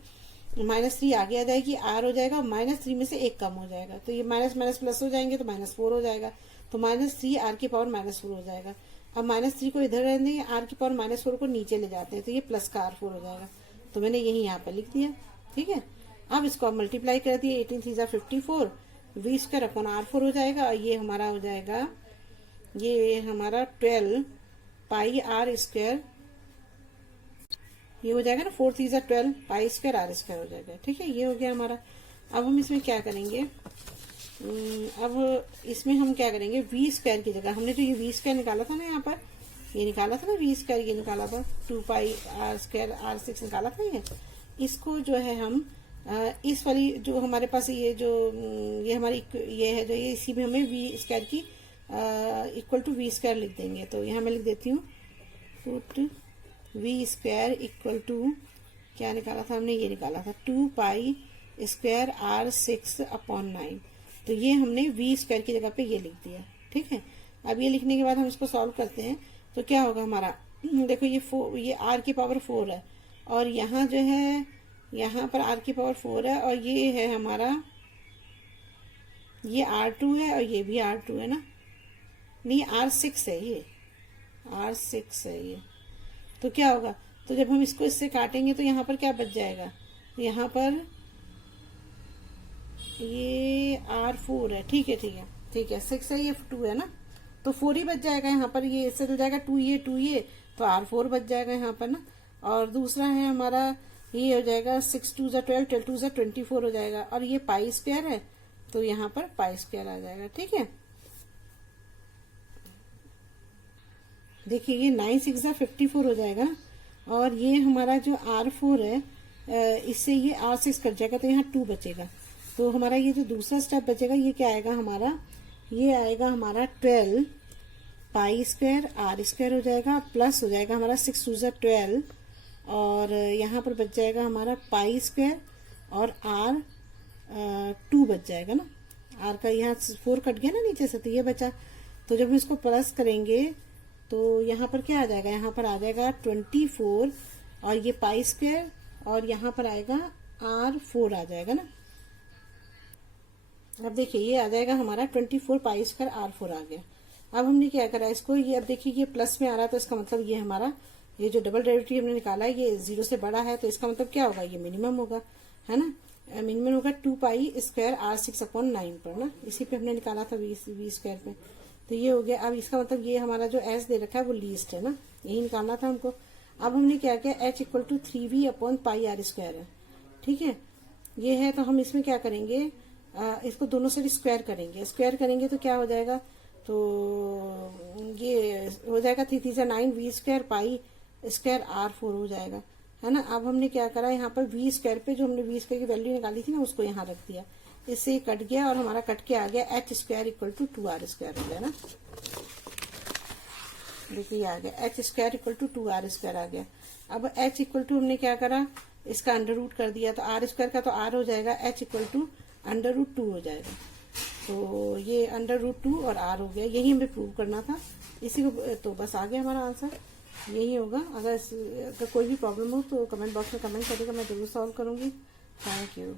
-3 आगे आ जाएगी, r हो जाएगा, और -3 में से 1 कम हो जाएगा, तो ये माइनस माइनस प्लस हो जाएंगे तो -4 हो जाएगा, तो -3 r की पावर -4 हो जाएगा। अब -3 को इधर रहने देंगे, r की पावर -4 को नीचे ले जाते हैं, तो ये प्लस का r4 हो जाएगा, तो मैंने यही यहाँ पे लिख दिया, ठीक है। अब इसको मल्टीप्लाई कर दिए, 18 3 54 v² अपॉन r4 हो जाएगा, और ये हमारा हो जाएगा, ये हमारा 12πr², ये हो जाएगा ना, 4 3 12 π² r² हो जाएगा, ठीक है, ये हो गया हमारा। अब हम इसमें क्या करेंगे, अब इसमें हम क्या करेंगे, v² की जगह हमने जो ये v² निकाला था ना, यहाँ पर ये निकाला था ना v², ये निकाला था 2πr² r6 निकाला था, इसको जो है हम इस वाली जो हमारे पास ये जो ये हमारी ये है, जो ये इसी में हमें v² की इक्वल टू v² लिख देंगे। तो यहाँ मैं लिख देती हूँ, put v square equal to क्या निकाला था हमने, ये निकाला था 2 पाई स्क्वायर R6/9। तो ये हमने वी स्क्वायर की जगह पे ये लिख दिया। ठीक है, अब ये लिखने के बाद हम इसको सॉल्व करते हैं तो क्या होगा हमारा, देखो ये R की पावर 4 है और यहाँ जो है यहाँ पर R की पावर 4 है और ये है हमारा, ये R2 है और ये भी R2 है ना, नहीं R6 है, ये R6 है ये। तो क्या होगा, तो जब हम इसको इससे काटेंगे तो यहाँ पर क्या बच जाएगा, यहाँ पर ये R4 है। ठीक है, ठीक है, ठीक है, 6 है, ये 2 है ना, तो 4 ही बच जाएगा यहाँ पर, ये इससे चल जाएगा 2 ये तो R4 बच जाएगा यहाँ पर ना। और दूसरा है हमारा, ये हो जाएगा 6 2 ज़ा 12, 12 2 ज़ा 24 हो जाएगा और ये पाई स्क्वायर है तो यहाँ पर पाई स्क्वायर आ जाएगा। ठीक है, देखिए ये 9 6 ज़ा 54 हो जाएगा और ये हमारा जो R4 है इससे ये R6 कट जाएगा तो यहाँ 2 बचेगा। तो हमारा ये जो दूसरा स्टेप बचेगा ये क्या आएगा हमारा, ये आएगा हमारा 12 पाई स्क्वायर R स्क्वायर हो जाएगा, प्लस हो जाएगा हमारा 6 2 ज़ा 12 और यहाँ पर बच जाएगा हमारा पाई स्क्वायर और R2 बच जाएगा ना, R का यहाँ 4 कट गया ना नीचे से तो ये बचा। तो जब हम इसको प्लस करेंगे तो यहाँ पर क्या आ जाएगा, यहाँ पर आ जाएगा 24 और ये पाई स्क्वायर और यहाँ पर आएगा R4 आ जाएगा ना। अब देखिए ये आ जाएगा हमारा 24 पाई स्क्वायर R4 आ गया। अब हमने क्या करा इसको, ये अब देखिए ये प्लस में आ रहा है तो इसका मतलब ये हमारा ये जो डबल डेरिवेटिव हमने निकाला है ये 0 से बड़ा है तो इसका मतलब क्या होगा, ये मिनिमम होगा, है ना, मिनिमम होगा 2 पाई स्क्वायर R6/9 पर ना, इसी पे हमने निकाला था वी स्क्वायर पे। तो ये हो गया। अब इसका मतलब ये हमारा जो एस दे रखा है वो लीस्ट है ना, यही निकालना था हमको। अब हमने क्या किया, H इक्वल टू 3V/πr² है। ठीक है, ये है तो हम इसमें क्या करेंगे, इसको दोनों साइड स्क्वायर करेंगे। स्क्वायर करेंगे तो क्या हो जाएगा, तो ये हो जाएगा 3 3 9 V square pi square R4 हो जाएगा, है ना। अब हमने क्या करा, यहाँ पर वी स्क्वायर पे जो हमने वी स्क्वायर की वैल्यू निकाली थी ना उसको यहाँ रख दिया, इससे ये कट गया और हमारा कट के आ गया H square equal to 2R square हो गया ना। देखिए आ गया H square equal to 2R square आ गया। अब H इक्वल टू हमने क्या करा, इसका अंडर रूट कर दिया तो R स्क्वायर का तो R हो जाएगा, H equal to under root 2 हो जाएगा। तो ये अंडर रूट 2 और R हो गया, यही हमें प्रूव करना था इसी को। तो बस आ गया हमारा आंसर, यही होगा। अगर कोई भी प्रॉब्लम हो तो कमेंट बॉक्स में कमेंट करिएगा, मैं जरूर सॉल्व करूंगी। Thank you.